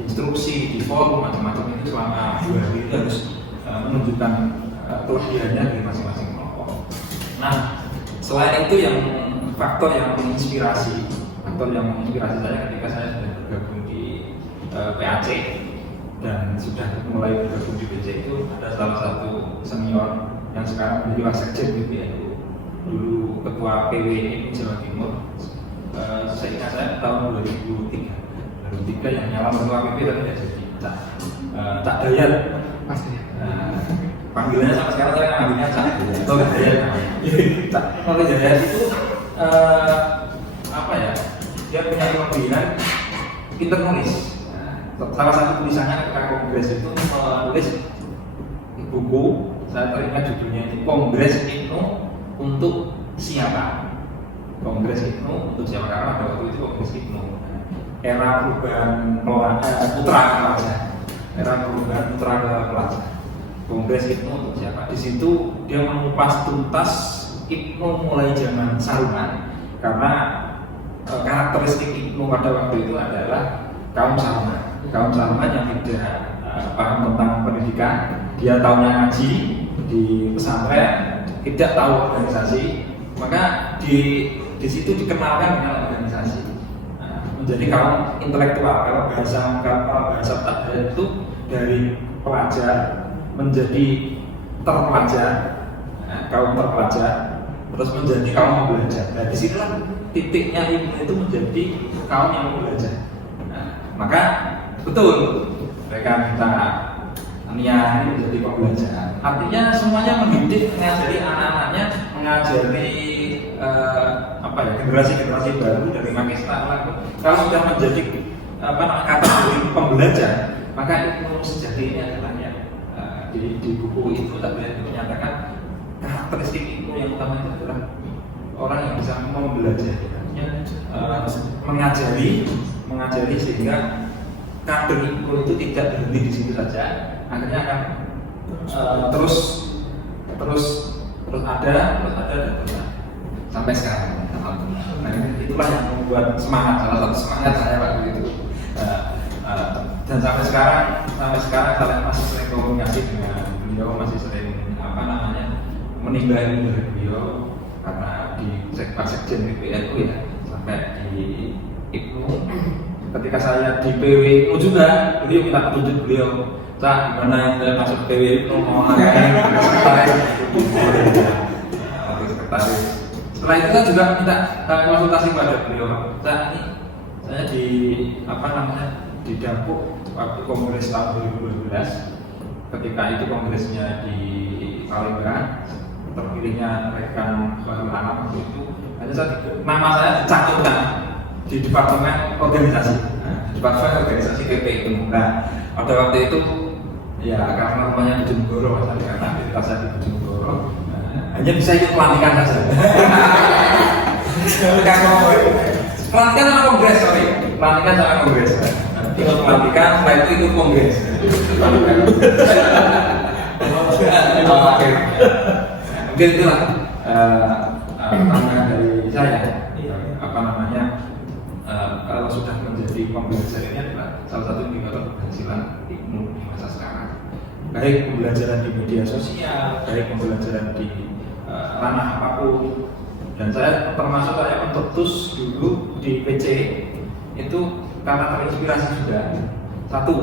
instruksi di forum macam-macam itu selama 2 hari itu harus menunjukkan kelebihannya dari masing-masing kelompok. Nah, selain itu yang faktor yang menginspirasi saya ketika saya sudah bergabung di PAC dan sudah mulai bergabung di BC itu ada salah satu senior yang sekarang menjadi Wasekjen gitu ya, dulu ketua PWI Jawa Timur, saya ingat saya tahun 2003 yang nyala ketua PP tapi tidak jadi Cak Dayat, panggilannya sampai sekarang saya panggilnya Cak Dayat. Cak Dayat itu apa ya, dia punya kelebihan pintar nulis. Salah satu tulisannya ketika kongres itu menulis buku, saya teringat judulnya itu Kongres IPNU untuk siapa? Kongres IPNU untuk siapa? Karena pada waktu itu Kongres IPNU era perubahan putra ke pelajar, era perubahan putra ke pelajar. Kongres IPNU untuk siapa? Di situ dia mengupas tuntas IPNU mulai zaman Saruman, karena karakteristik IPNU pada waktu itu adalah kaum Saruman yang tidak paham tentang pendidikan, dia tahunya ngaji di pesantren, tidak tahu organisasi, maka di situ dikenalkan dengan organisasi. Menjadi kaum intelektual. Kalau bahasa Tadha itu dari pelajar menjadi terpelajar, kaum terpelajar, terus menjadi kaum belajar. Nah, disitulah titiknya ilmu itu menjadi kaum yang belajar. Maka betul mereka minta Nia ini menjadi pembelajaran. Artinya semuanya mendidik, mengajari anak-anaknya, mengajari generasi-generasi baru dari Pakistan. Kalau sudah menjadi kategori pembelajar, maka ilmu sejati ini adalah di buku itu tadi menyatakan karakteristik ilmu yang utama itu adalah orang yang bisa membelajar, mengajari sehingga kader ilmu itu tidak berhenti di situ saja, akhirnya akan terus ada sampai sekarang. Nah, itulah yang membuat salah satu semangat saya waktu itu. Dan sampai sekarang saya masih sering komunikasi dengan beliau, masih sering menimba ilmu dari beliau, karena di Sekjen PWI ya sampai di IPNU. Ketika saya di PWI juga, beliau minta petunjuk beliau, Cak, gimana yang masuk PWI mau sekretaris. Setelah itu kan juga minta konsultasi kepada beliau, Cak, ini saya di dapur waktu kongres tahun 2012. Ketika itu kongresnya di Palembang, terpilihnya rekan Baru Anak waktu itu, nama saya dicantumkan di departemen organisasi, departemen organisasi PPI itu. Nah, pada waktu itu ya karena rumahnya di Bojonegoro, karena aktivitas saya di Bojonegoro, hanya bisa ikut pelantikan saja. Pelantikan sama kongres, pelantikan sama kongres. Ikut pelantikan, setelah itu ikut kongres. Mungkin itulah pandangan dari saya. Kalau sudah menjadi pembelajar ini adalah salah satu indikator keberhasilan ilmu di masa sekarang. Baik pembelajaran di media sosial, baik pembelajaran di ranah apapun. Dan saya termasuk saya mencetus dulu di PC itu karena terinspirasi juga. Satu,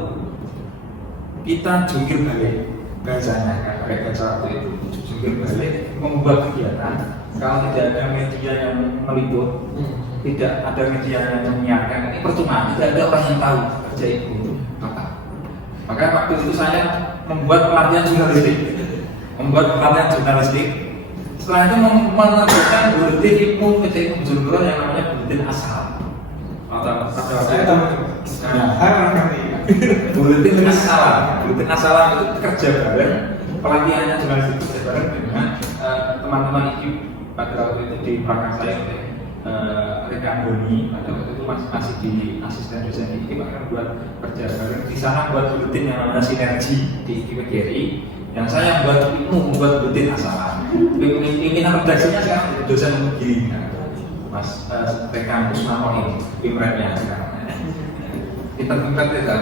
kita jungkir balik bahasanya, kayak bahasa waktu itu jungkir balik membuat kegiatan. Kalau tidak ada media yang meliput, tidak ada media yang menyiarkan, ini percuma, tidak ada orang yang tahu kerja itu maka waktu itu saya membuat pelatihan jurnalistik. Setelah itu menerbitkan buletin ilmu PCI Bojonegoro yang namanya buletin asal. Buletin asal itu kerja bareng, pelatihannya jurnalistik kerja bareng dengan teman-teman IQ. Pada waktu itu di belakang saya rekan Doni, pada waktu itu masih di asisten dosen IQ, bahkan buat kerja bareng di sana buat buletin yang namanya sinergi di IQ PGRI. Yang saya membuat betin asalan. Pimpinan redaksinya sekarang dosen begini, Mas Rekan Usmano ini, pimretnya sekarang. Pinter-pinter itu kan.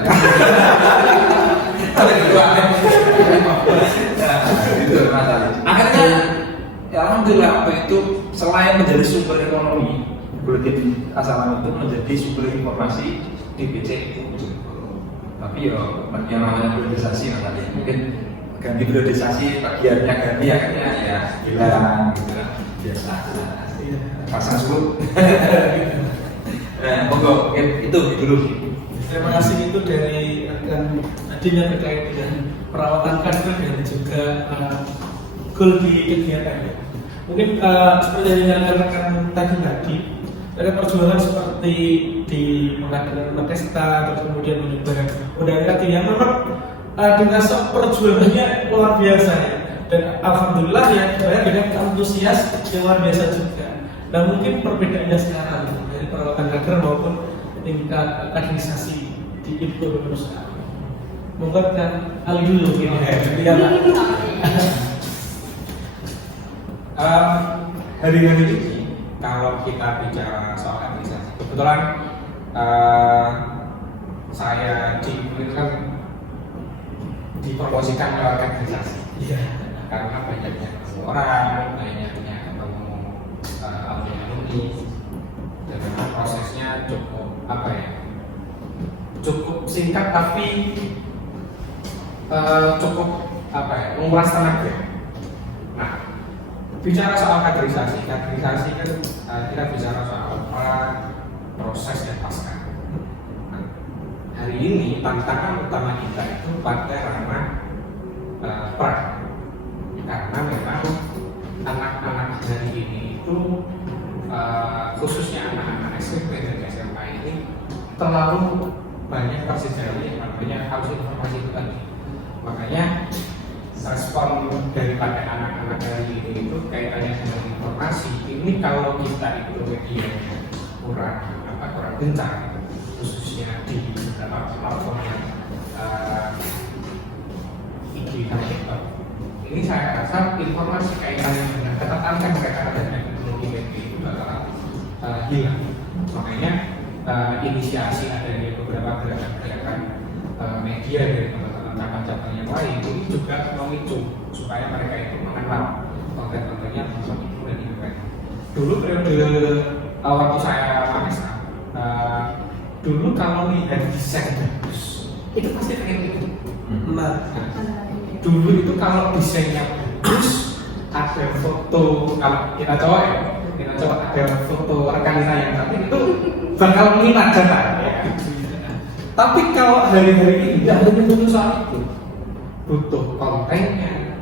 Itu masalah. Akhirnya, ya alhamdulillah apa itu selain menjadi sumber ekonomi, buletin asalan itu menjadi sumber informasi di BC itu. Tapi ya yang namanya periodisasi nanti mungkin ganti periodisasi bagiannya ganti akhirnya ya hilang gitu kan biasa pasang surut. Monggo itu dulu. Terima kasih itu dari rekan tadinya terkait dengan perawatan kader dan juga goal di kegiatan. Mungkin seperti yang rekan tadi dari perjuangan seperti di mengadakan pesta atau kemudian menyebar udara tadi yang memang dengan perjuangannya luar biasa ya. Dan alhamdulillah ya saya dengan antusias yang luar biasa juga. Dan mungkin perbedaannya sekarang dari perawatan kader maupun tingkat kaderisasi di Ibtu perusahaan. Mungkin kan Ali dulu ini hari-hari ini kalau kita bicara soal administrasi, kebetulan saya dipromosikan ke organisasi. Iya. Karena banyaknya orang, banyaknya ketemu alumni, dan memang prosesnya cukup cukup singkat tapi cukup menguras tenaga. Nah, bicara soal kaderisasi kan kita bicara soal proses dan pasca. Nah, hari ini tantangan utama kita itu pada ranah pra, karena memang anak-anak hari ini itu khususnya anak-anak SMP dan SMA ini terlalu banyak tersedia yang namanya harus informasi itu tadi. Makanya respon daripada anak-anak hari ini itu kaitannya dengan informasi ini kalau kita itu media kurang gencar khususnya di beberapa platform yang IG dan TikTok. Ini saya rasa informasi kaitannya dengan ketertarikan mereka dengan teknologi media itu bakal hilang. Makanya inisiasi adanya beberapa gerakan-gerakan media dari teman-teman cabang-cabang yang lain ini juga memicu supaya mereka itu mengenal konten-kontennya termasuk itu dan event. Dulu periode waktu saya magista, dulu kalau lihat desain bagus itu pasti pengen itu. Nah, dulu itu kalau desainnya bagus ada foto, kalau kita cowok ada foto rekan saya yang cantik itu bakal minat jangan ya. Tapi kalau hari-hari ini tidak ada butuh soal itu, butuh kontennya,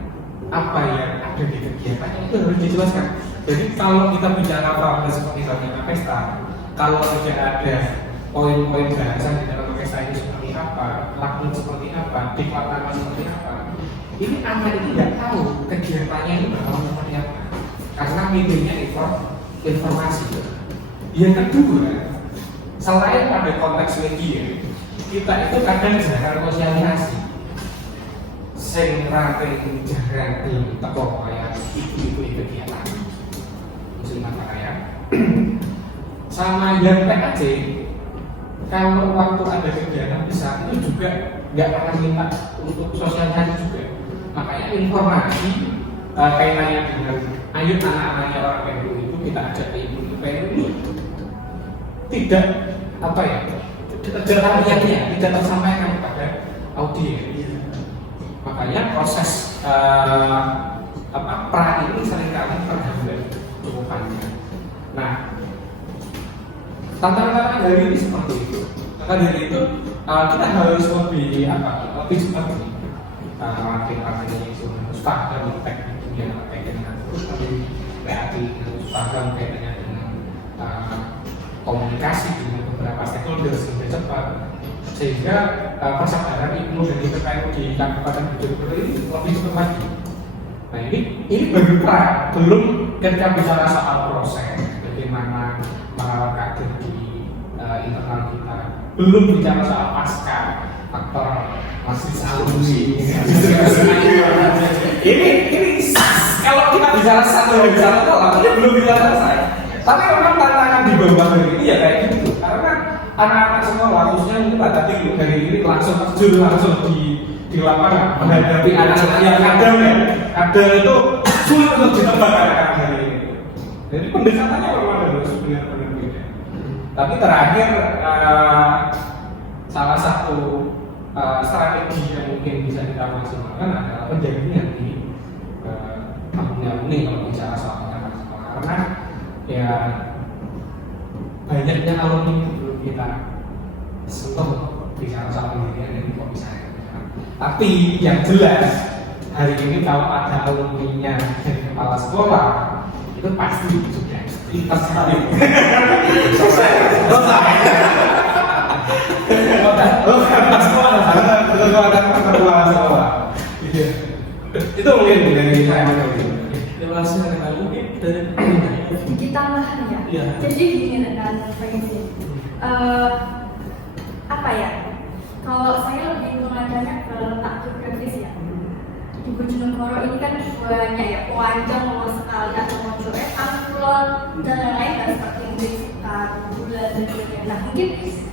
apa yang ada di kegiatannya itu harus dijelaskan. Jadi kalau kita bicara apa seperti misalnya pesta, kalau tidak ada poin-poin bahasan di dalam pesta ini seperti apa, lagu seperti apa, diklatama seperti apa, ini anak ini tidak tahu kegiatannya itu bakal seperti apa, karena medianya informasi. Yang kedua, selain pada konteks media, kita itu kadang jarang sosialisasi. Sing rating jarang belum teko kaya ibu-ibu kegiatan. Muslimat kaya. Sama yang PAC, kalau waktu ada kegiatan besar itu juga nggak pernah minta untuk sosialisasi juga. Makanya informasi kaitannya dengan ayo anak-anaknya orang PNU itu kita ajak ke ibu PNU itu tidak tidak tersampaikan kepada audiens. Makanya proses pra ini seringkali terhambat cukup panjang. Nah, tantangan dari ini seperti itu. Maka dari itu kita harus lebih cepat nih. Makin itu harus paham tekniknya kaitannya dengan kreatif, harus paham kaitannya dengan komunikasi dengan beberapa stakeholder sehingga cepat, sehingga persaudaraan Ibnu dan IPKU di Kabupaten Bojonegoro ini lebih cepat lagi. Nah ini baru pra, belum ketika bicara soal proses bagaimana merawat kader di internal kita, belum bicara soal pasca faktor masih alumni. Ini kalau kita bicara satu bicara tolak, ini belum bisa selesai. Tapi memang tantangan di bawah ini ya kayak gitu. Karena anak-anak sekolah khususnya mungkin pada tinggi dari ini langsung terjun langsung di lapangan menghadapi anak-anak yang ada itu sulit untuk ditebak anak-anak hari ini. Jadi pendekatannya memang harus benar-benar beda. Tapi terakhir salah satu strategi yang mungkin bisa kita maksimalkan adalah penjaringan di alumni kalau bicara soal anak sekolah, karena ya banyaknya alumni itu belum kita sentuh bicara soal pendidikan dan kok bisa. Tapi yang jelas hari ini kalau ada alumni-nya dari kepala sekolah itu pasti sudah lintas sekali. Selesai. Itu mungkin dari saya dewasa dengan mungkin dari ditambahan ya. Iya. Jadi gini dengan prinsip apa ya? Kalau saya lebih mengajarnya ke letak geografis ya. Di Bojonegoro ini kan banyak ya, panjang luas sekali, ada Mojokerto, Kulon dan lain-lain kan seperti Inggris, Gula dan sebagainya. Nah mungkin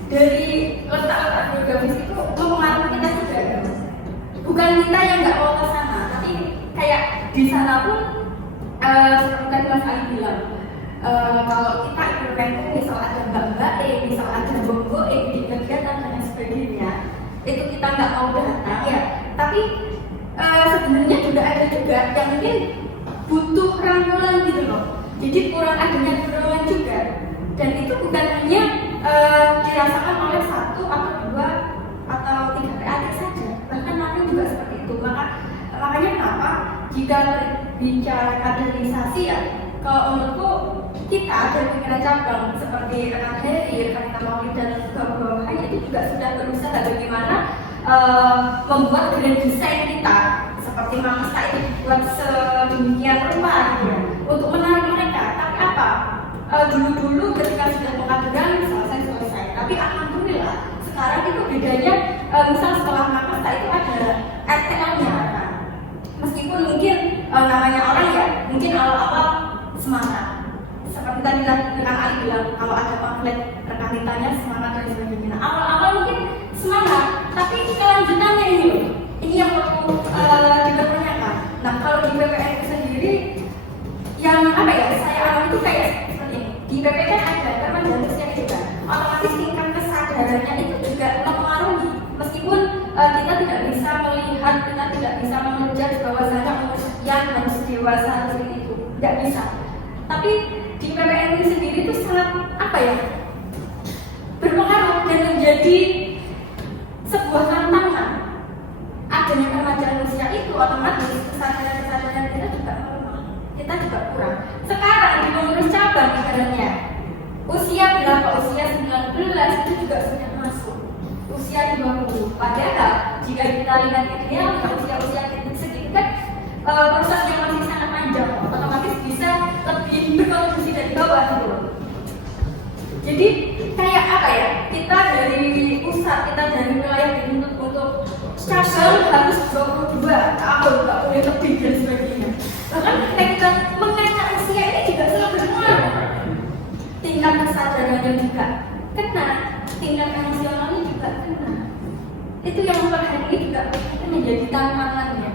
dari letak geografis itu mempengaruhi kita juga ya. Bukan kita yang nggak mau ke sana, tapi kayak di sana pun seperti tadi Mas Ali bilang, kalau kita ikut kampung, misal ada mbak-mbak misal ada bongo di kegiatan dan sebagainya, itu kita nggak mau datang ya. Tapi sebenarnya ada juga yang mungkin butuh rangkulan gitu loh. Jadi kurang adanya dorongan juga, dan itu bukan hanya dirasakan oleh satu atau dua atau tiga PAT saja, bahkan nanti juga seperti itu. Makanya kenapa jika bicara kaderisasi ya, kalau menurutku kita dari pikiran cabang seperti rekan Heri, rekan Kamali dan bawah-bawahnya itu juga sudah berusaha bagaimana membuat grand design kita seperti Mamsta itu dibuat sedemikian rupa gitu, untuk menarik mereka. Tapi apa? Dulu-dulu ketika sudah pengkaderan selesai. Tapi alhamdulillah sekarang itu bedanya, misal setelah Mamsta itu ada RTL-nya. Meskipun mungkin namanya orang ya, mungkin awal-awal semangat. Seperti tadi rekan Ali bilang, kalau ada pamflet rekan ditanya semangat dan sebagainya. Nah, awal-awal mungkin semangat, tapi kelanjutannya ini loh, ini yang perlu dipertanyakan. Nah, kalau di PPN itu sendiri, yang apa ya, saya alami itu kayak seperti ini. Di PPN kan ada teman janusnya juga, otomatis tingkat kesadarannya itu juga mempengaruhi. Meskipun kita tidak bisa melihat, kita tidak bisa mengejar bahwasanya umur sekian harus dewasa seperti itu, tidak bisa. Tapi di PPN ini sendiri itu sangat apa ya, berpengaruh dan menjadi sebuah tantangan. Adanya peremajaan usia itu otomatis kesadaran kita juga melemah, kita juga kurang. Sekarang di pengurus cabang ibaratnya usia berapa, usia 19 itu juga sudah masuk usia 20. Padahal jika kita lihat ideal usia-usia segini kan proses yang masih sangat panjang, otomatis bisa lebih berkontribusi dari bawah gitu. Jadi kayak apa ya, kita dari pusat, kita dari wilayah dituntut untuk cabang harus 22 tahun, tak boleh lebih dan sebagainya. Bahkan ketika mengangkat usia ini juga sangat berpengaruh. Tingkat kesadarannya juga kena, tingkat emosionalnya juga kena. Itu yang per hari ini juga menjadi tantangannya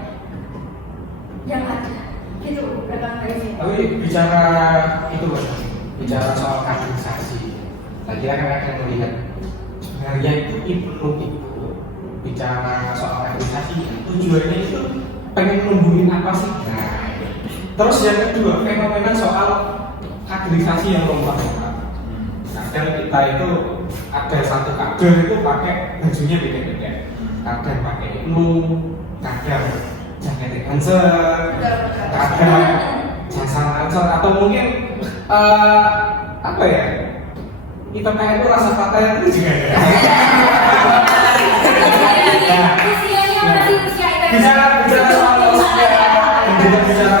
yang ada. Gitu, tapi bicara itu bicara soal kaderisasi, tadi akan melihat sebenarnya itu bicara soal kaderisasi, tujuannya itu pengen numbuhin apa sih? Nah, terus yang kedua fenomena soal kaderisasi yang lompat-lompat. Kadang kita itu ada satu kader itu pakai bajunya beda-beda, kadang pakai kadang jaket Hanser, kadang jasa Hanser, atau mungkin apa ya, kita pengen itu rasa fatanya itu juga ya. Bicara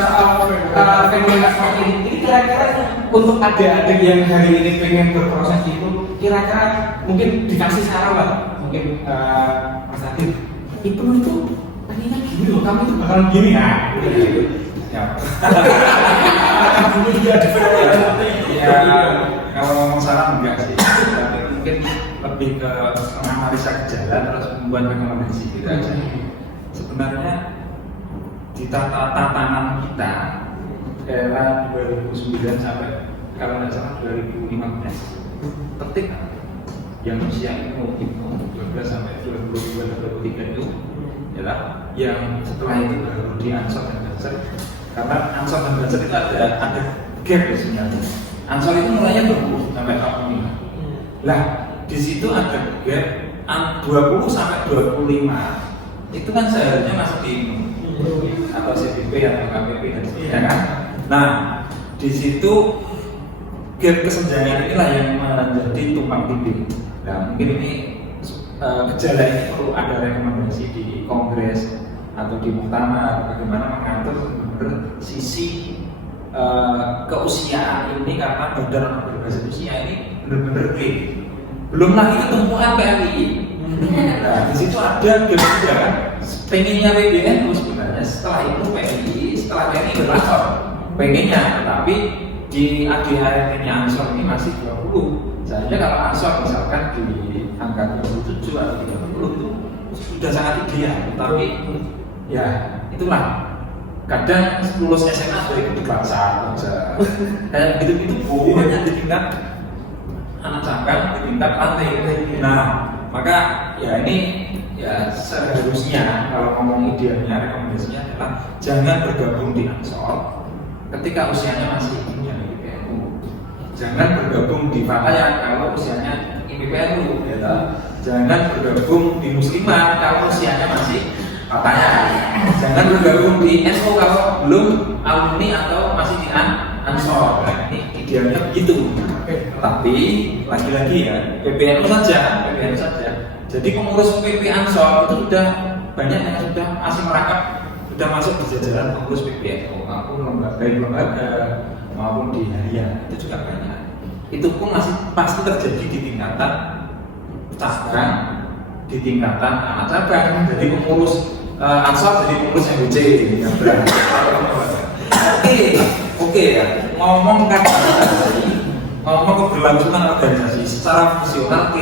soal fenomena seperti ini, kira-kira untuk adik-adik yang hari ini pengen berproses itu, kira-kira mungkin dikasih saran lah, mungkin Mas Adit Ibnu itu pengennya gini loh, kamu itu bakal gini ya. Ya. Kamu juga ada Ya, kalau ngomong salah enggak sih, tapi mungkin lebih ke menganalisa gejala terus membuat rekomendasi gitu aja. Sebenarnya di tatanan kita era 2009 sampai kalau nggak salah 2015 ketik yang usia itu 12 sampai 2022-2023 itu adalah yang setelah itu baru di Ansor dan Banser, karena Ansor dan Banser itu ada gap ya sebenarnya. Ansor itu mulainya 20 sampai 45. Lah di situ ada gap 20 sampai 25 itu kan seharusnya masuk di atau CPP atau KPP dan sebagainya kan. Nah di situ gap kesenjangan inilah yang menjadi tumpang tindih. Nah mungkin ini gejala ini perlu ada rekomendasi di kongres atau di muktamar bagaimana mengatur benar sisi keusiaan ini, karena badan berbasis usia ini benar-benar clear. Belum lagi ketumpuan PMI. Nah di situ ada gap juga kan. Pengennya PBNU sebenarnya setelah itu PMI, setelah PMI beransor pengennya, tetapi di ADART-nya Ansor ini masih 20. Sebenarnya kalau Ansor misalkan di angka 27 atau 30 itu sudah sangat ideal, tapi ya itulah kadang lulus SMA sudah ikut kebangsaan aja kayak gitu-gitu banyak di tingkat anak cangkang, di tingkat lantai. Nah maka ya ini ya seharusnya kalau ngomong idealnya rekomendasinya adalah jangan bergabung di Ansor ketika usianya masih punya IPPNU, jangan bergabung di Fatayat kalau usianya IPPNU, ya. Jangan bergabung di Muslimat kalau usianya masih Fatayat, jangan bergabung di NU kalau belum alumni atau masih di Ansor. Nah, ini idealnya begitu. Tapi lagi-lagi ya PPNU saja. Jadi pengurus PP Ansor itu sudah banyak yang sudah masih merangkap, sudah masuk di jajaran pengurus PPNU maupun lembaga maupun di harian itu juga banyak. Itu pun masih pasti terjadi di tingkatan cabang, di tingkatan anak cabang. Jadi pengurus Ansor jadi pengurus MBC yang berani. Oke ya, ngomong keberlangsungan organisasi secara fungsional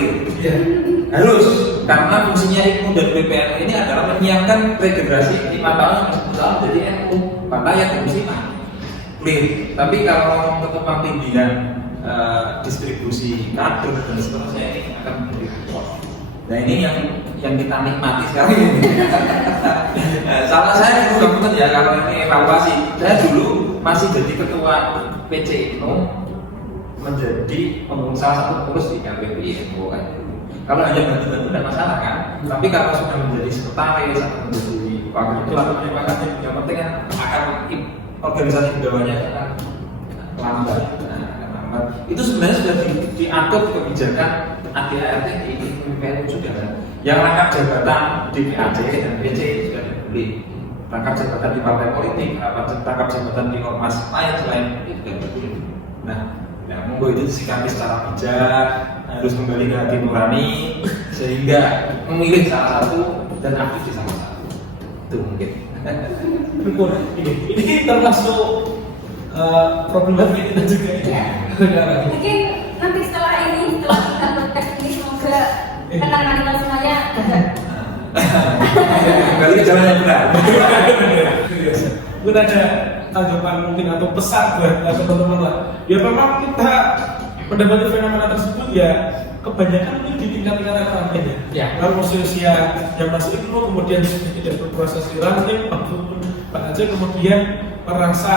harus, karena fungsinya IPNU dan PPNU ini adalah menyiapkan regenerasi 5 tahun sampai 10 tahun jadi NU, Fatayat dan Muslimat. Tapi kalau ngomong ketumpang tindihan distribusi kader dan seterusnya ini akan menjadi repot. Nah ini yang kita nikmati sekarang ini. Salah saya itu banget ya kalau ini evaluasi. Saya dulu masih jadi ketua PC IPNU, menjadi pengurus salah satu pengurus di KPP IPNU kan. Kalau hanya bantu-bantu tidak masalah kan. Tapi kalau sudah menjadi sekretaris atau menjadi wakil ketua atau terima kasih, yang penting kan akan organisasi di bawahnya kan lambat. Itu sebenarnya sudah diatur kebijakan ADART di PPNU juga kan. Yang rangkap jabatan di PAC dan PC sudah dibeli. Rangkap jabatan di partai politik, rangkap jabatan di ormas lain selain itu juga dibeli. Nah, monggo itu disikapi secara bijak, harus kembali ke hati nurani sehingga memilih salah satu dan aktif di salah satu. Itu mungkin. Ini termasuk problematik kita juga ya. Mungkin nanti setelah kita podcast ini semoga rekan-rekan kita semuanya Kembali ke jalan yang benar. Mungkin ada tanggapan mungkin atau pesan buat teman-teman lah. Ya memang kita mendapati fenomena tersebut ya kebanyakan mungkin di tingkat-tingkat ranting ya. Kalau usia yang masih itu kemudian tidak berproses di ranting, Pak Aceh kemudian merasa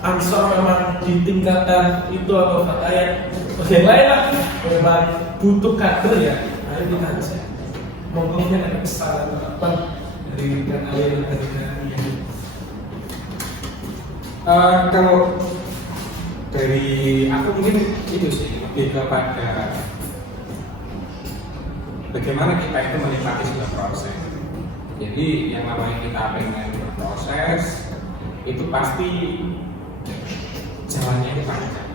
Ansor memang di tingkatan itu atau Fatayat yang lain lah memang butuh kader ya. Ayo kita aja monggo ada pesan atau apa dari kalian dari kalau dari aku mungkin itu sih lebih kepada bagaimana kita itu menikmati sebuah proses. Jadi yang namanya kita pengen berproses itu pasti jalannya itu panjang.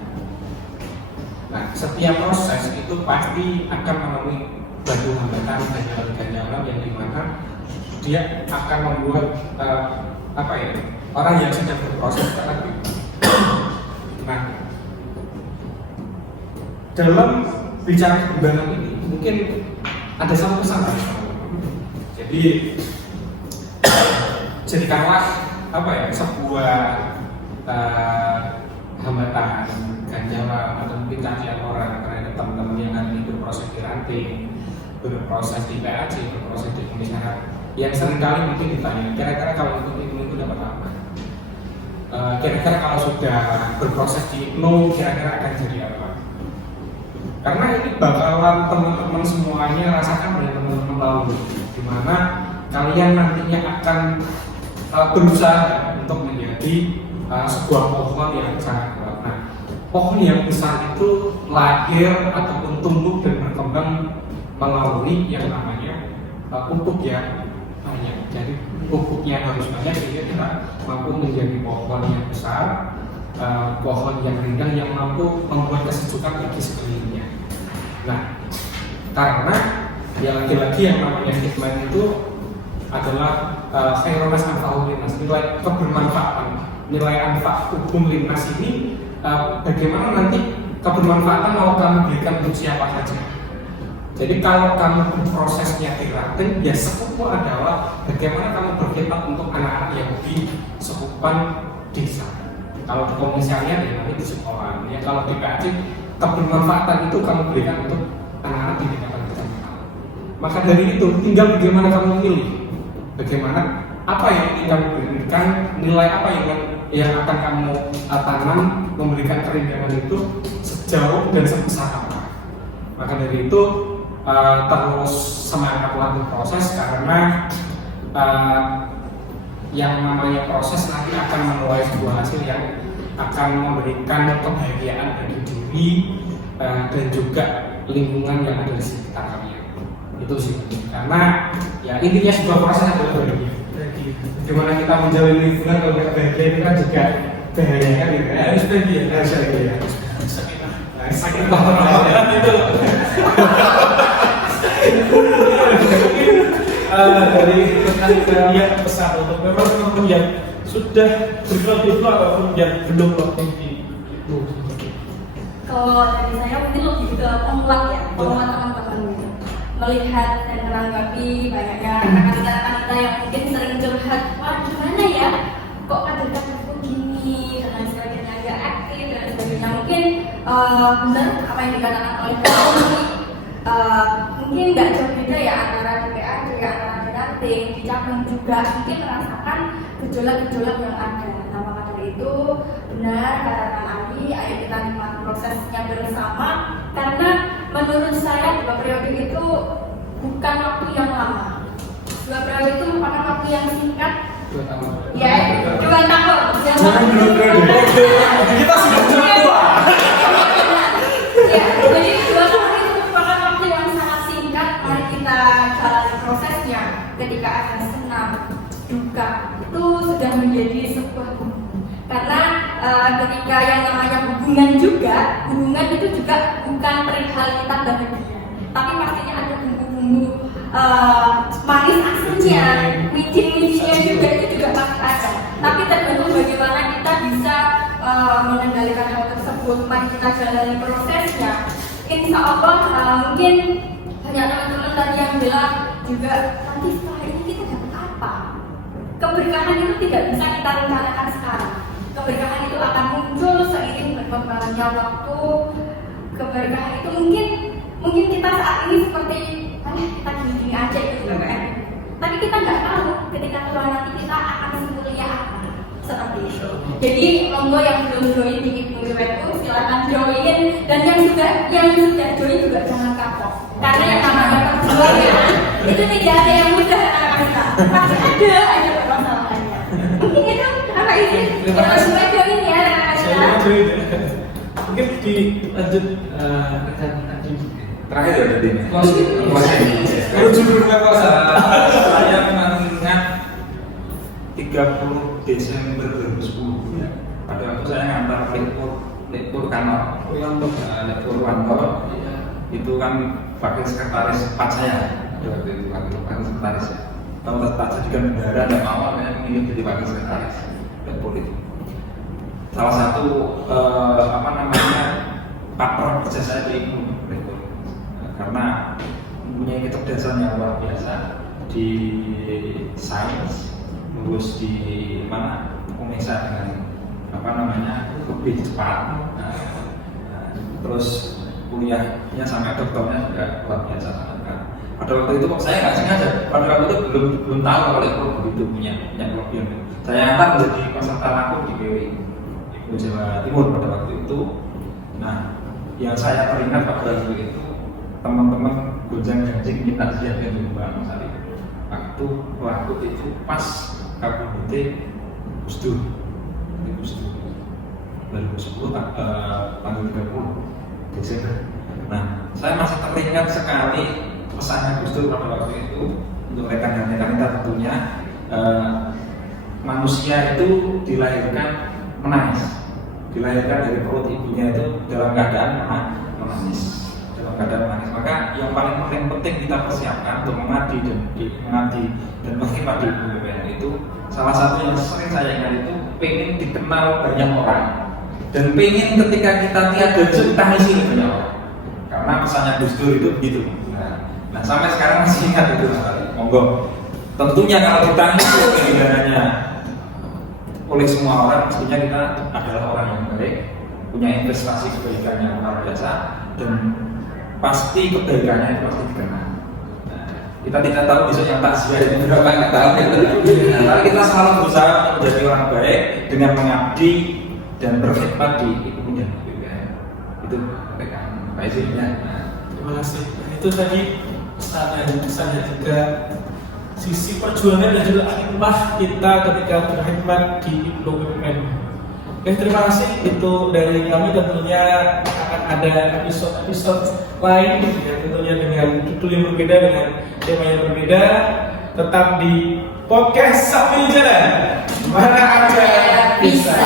Nah, setiap proses itu pasti akan menemui batu hambatan ganjalan yang dimana dia akan membuat orang yang sedang berproses terapi. Nah, dalam bicara kebenaran ini mungkin ada satu pesan. Jadi jadikanlah sebuah hambatan, ganjalan atau mungkin cacian orang terhadap teman-teman yang hari ini berproses di ranting, berproses di PAC, berproses di pemisahan, yang seringkali mungkin ditanya, kira-kira kalau ikut itu dapat apa? Kira-kira kalau sudah berproses di IPNU, kira-kira akan jadi apa? Karena ini bakalan teman-teman semuanya rasakan dari teman-teman lalu, dimana kalian nantinya akan berusaha untuk menjadi sebuah pohon yang sangat kuat. Nah, pohon yang besar itu lahir ataupun tumbuh dan berkembang melalui yang namanya pupuk yang banyak. Jadi pupuknya harus banyak sehingga kita mampu menjadi pohon yang besar, pohon yang rindang yang mampu membuat kesejukan bagi sekelilingnya. Nah, karena yang lagi-lagi yang namanya hikmah itu adalah khaironas anfa'ulinas, nilai kebermanfaatan, nilai anfa hukum linnas ini bagaimana nanti kebermanfaatan mau kamu berikan untuk siapa saja. Jadi kalau kamu berprosesnya tiraten, ya sekupu adalah bagaimana kamu berkhidmat untuk anak-anak yang di sekupan desa. Kalau di komisariat ya nanti di sekolah. Ya kalau di PAC kebermanfaatan itu kamu berikan untuk anak-anak di tingkatan kecamatan. Maka dari itu tinggal bagaimana kamu memilih, bagaimana apa yang ingin kamu berikan, nilai apa yang akan kamu tanam, memberikan keringanan itu sejauh dan sebesar apa. Maka dari itu terus semangatlah berproses karena yang namanya proses nanti akan menuai sebuah hasil yang akan memberikan kebahagiaan bagi diri dan juga lingkungan yang ada di sekitar kalian. Itu sih, karena ya intinya sebuah proses adalah bahagia. Gimana kita menjalin lingkungan kalau nggak bahagia itu kan juga bahaya kan gitu. Harus bahagia, harus bahagia. Sakit banget itu. Dari kalian pesan untuk memang yang sudah berkeluarga itu ataupun yang belum waktu itu. Kalau dari saya mungkin lebih ke penguat ya, penguat teman-teman gitu. Melihat dan menanggapi banyaknya rekan-rekan kita yang mungkin sering curhat, wah gimana ya, kok kader-kaderku gini, dan lain sebagainya agak aktif dan sebagainya. Mungkin benar apa yang dikatakan oleh Pak mungkin nggak jauh beda ya antara DPA juga antara DRT, di Cabang juga mungkin merasakan gejolak-gejolak yang ada. Nah maka dari itu benar katakan Andi, ayo kita nikmati prosesnya bersama karena menurut saya 2 periode itu bukan waktu yang lama. 2 periode itu merupakan waktu yang singkat. 2 tahun. Ya, 2 tahun. Kita sudah tua. Ya, jadi 2 tahun itu merupakan waktu yang sangat singkat. Mari kita jalani prosesnya. Ketika ada senang, duka, itu sudah menjadi sebuah hubungan. Karena ketika yang namanya hubungan itu juga bukan perihal kita bahagia, tapi pastinya ada bumbu-bumbu manis asinnya, micin-micinnya juga itu juga pasti ada. Tapi tergantung bagaimana kita bisa mengendalikan hal tersebut. Mari kita jalani prosesnya. Insya Allah mungkin banyak teman-teman tadi yang bilang juga nanti setelah ini kita dapat apa? Keberkahan itu tidak bisa kita rencanakan sekarang. Keberkahan itu akan muncul seiring berkembangnya waktu. Keberkahan itu mungkin kita saat ini seperti kita gini-gini aja gitu kan. Tapi kita nggak tahu ketika tua nanti kita akan semulia apa. Seperti itu. Jadi monggo yang belum join di IPNU silakan join, dan yang sudah join juga jangan kapok. Karena yang namanya perjuangan itu tidak ada yang mudah pasti ada aja permasalahannya. Mungkin itu apa ini? Kita semua join ya. Mungkin dilanjut Terakhir ya tadi. Saya mengingat 30 Desember 2010 pada waktu saya ngantar Lekpur Kantor itu kan wakil sekretaris 4 saya waktu itu wakil sekretaris ya. kalau tak jadikan bendara dan awal ingin jadi wakil sekretaris dan politik. Salah satu partner kerja saya di IPNU karena mempunyai kecerdasan yang luar biasa di sains, lulus di UNESA dengan lebih cepat, terus kuliahnya sampai doktornya juga luar biasa. Pada waktu itu saya nggak sengaja, pada waktu itu belum tahu kalau itu begitu punya kelebihan. Saya antar menjadi peserta laku di PWI Jawa Timur pada waktu itu. Nah, yang saya teringat pada waktu itu teman-teman gonjang ganjing minta siapkan di Bang Sari. Waktu itu pas KBBT Gus Dur 2010 tanggal 30 Desember. Nah, saya masih teringat sekali pesannya Gus Dur pada waktu itu untuk rekan-rekan kita tentunya, manusia itu dilahirkan menangis, dilahirkan dari perut ibunya itu dalam keadaan menangis. Maka yang paling penting kita persiapkan untuk mengabdi dan berkhidmat di BPN itu, salah satu yang sering saya ingat itu pengen dikenal banyak orang dan pengen ketika kita tiada kita ngisi banyak orang, karena pesannya Gus Dur itu begitu. Nah, sampai sekarang masih ingat itu sekali. Monggo. Tentunya kalau ditangis kegiatannya oleh semua orang, mestinya kita adalah orang yang baik, punya investasi kebaikan yang luar biasa, dan pasti kebaikannya itu pasti dikenal. Kita tidak tahu besok yang takziah itu berapa, nggak tahu. Tapi kita selalu berusaha menjadi orang baik dengan mengabdi dan berkhidmat di kemudian BPN. Itu rekan Pak Izin ya. Terima kasih. Itu tadi pesannya juga sisi perjuangan dan juga hikmah kita ketika berkhidmat di BPN. Oke, terima kasih. Itu dari kami, tentunya akan ada episode lain ya, tentunya dengan judul yang berbeda, dengan tema yang berbeda. Tetap di podcast Sambil Jalan, mana aja bisa.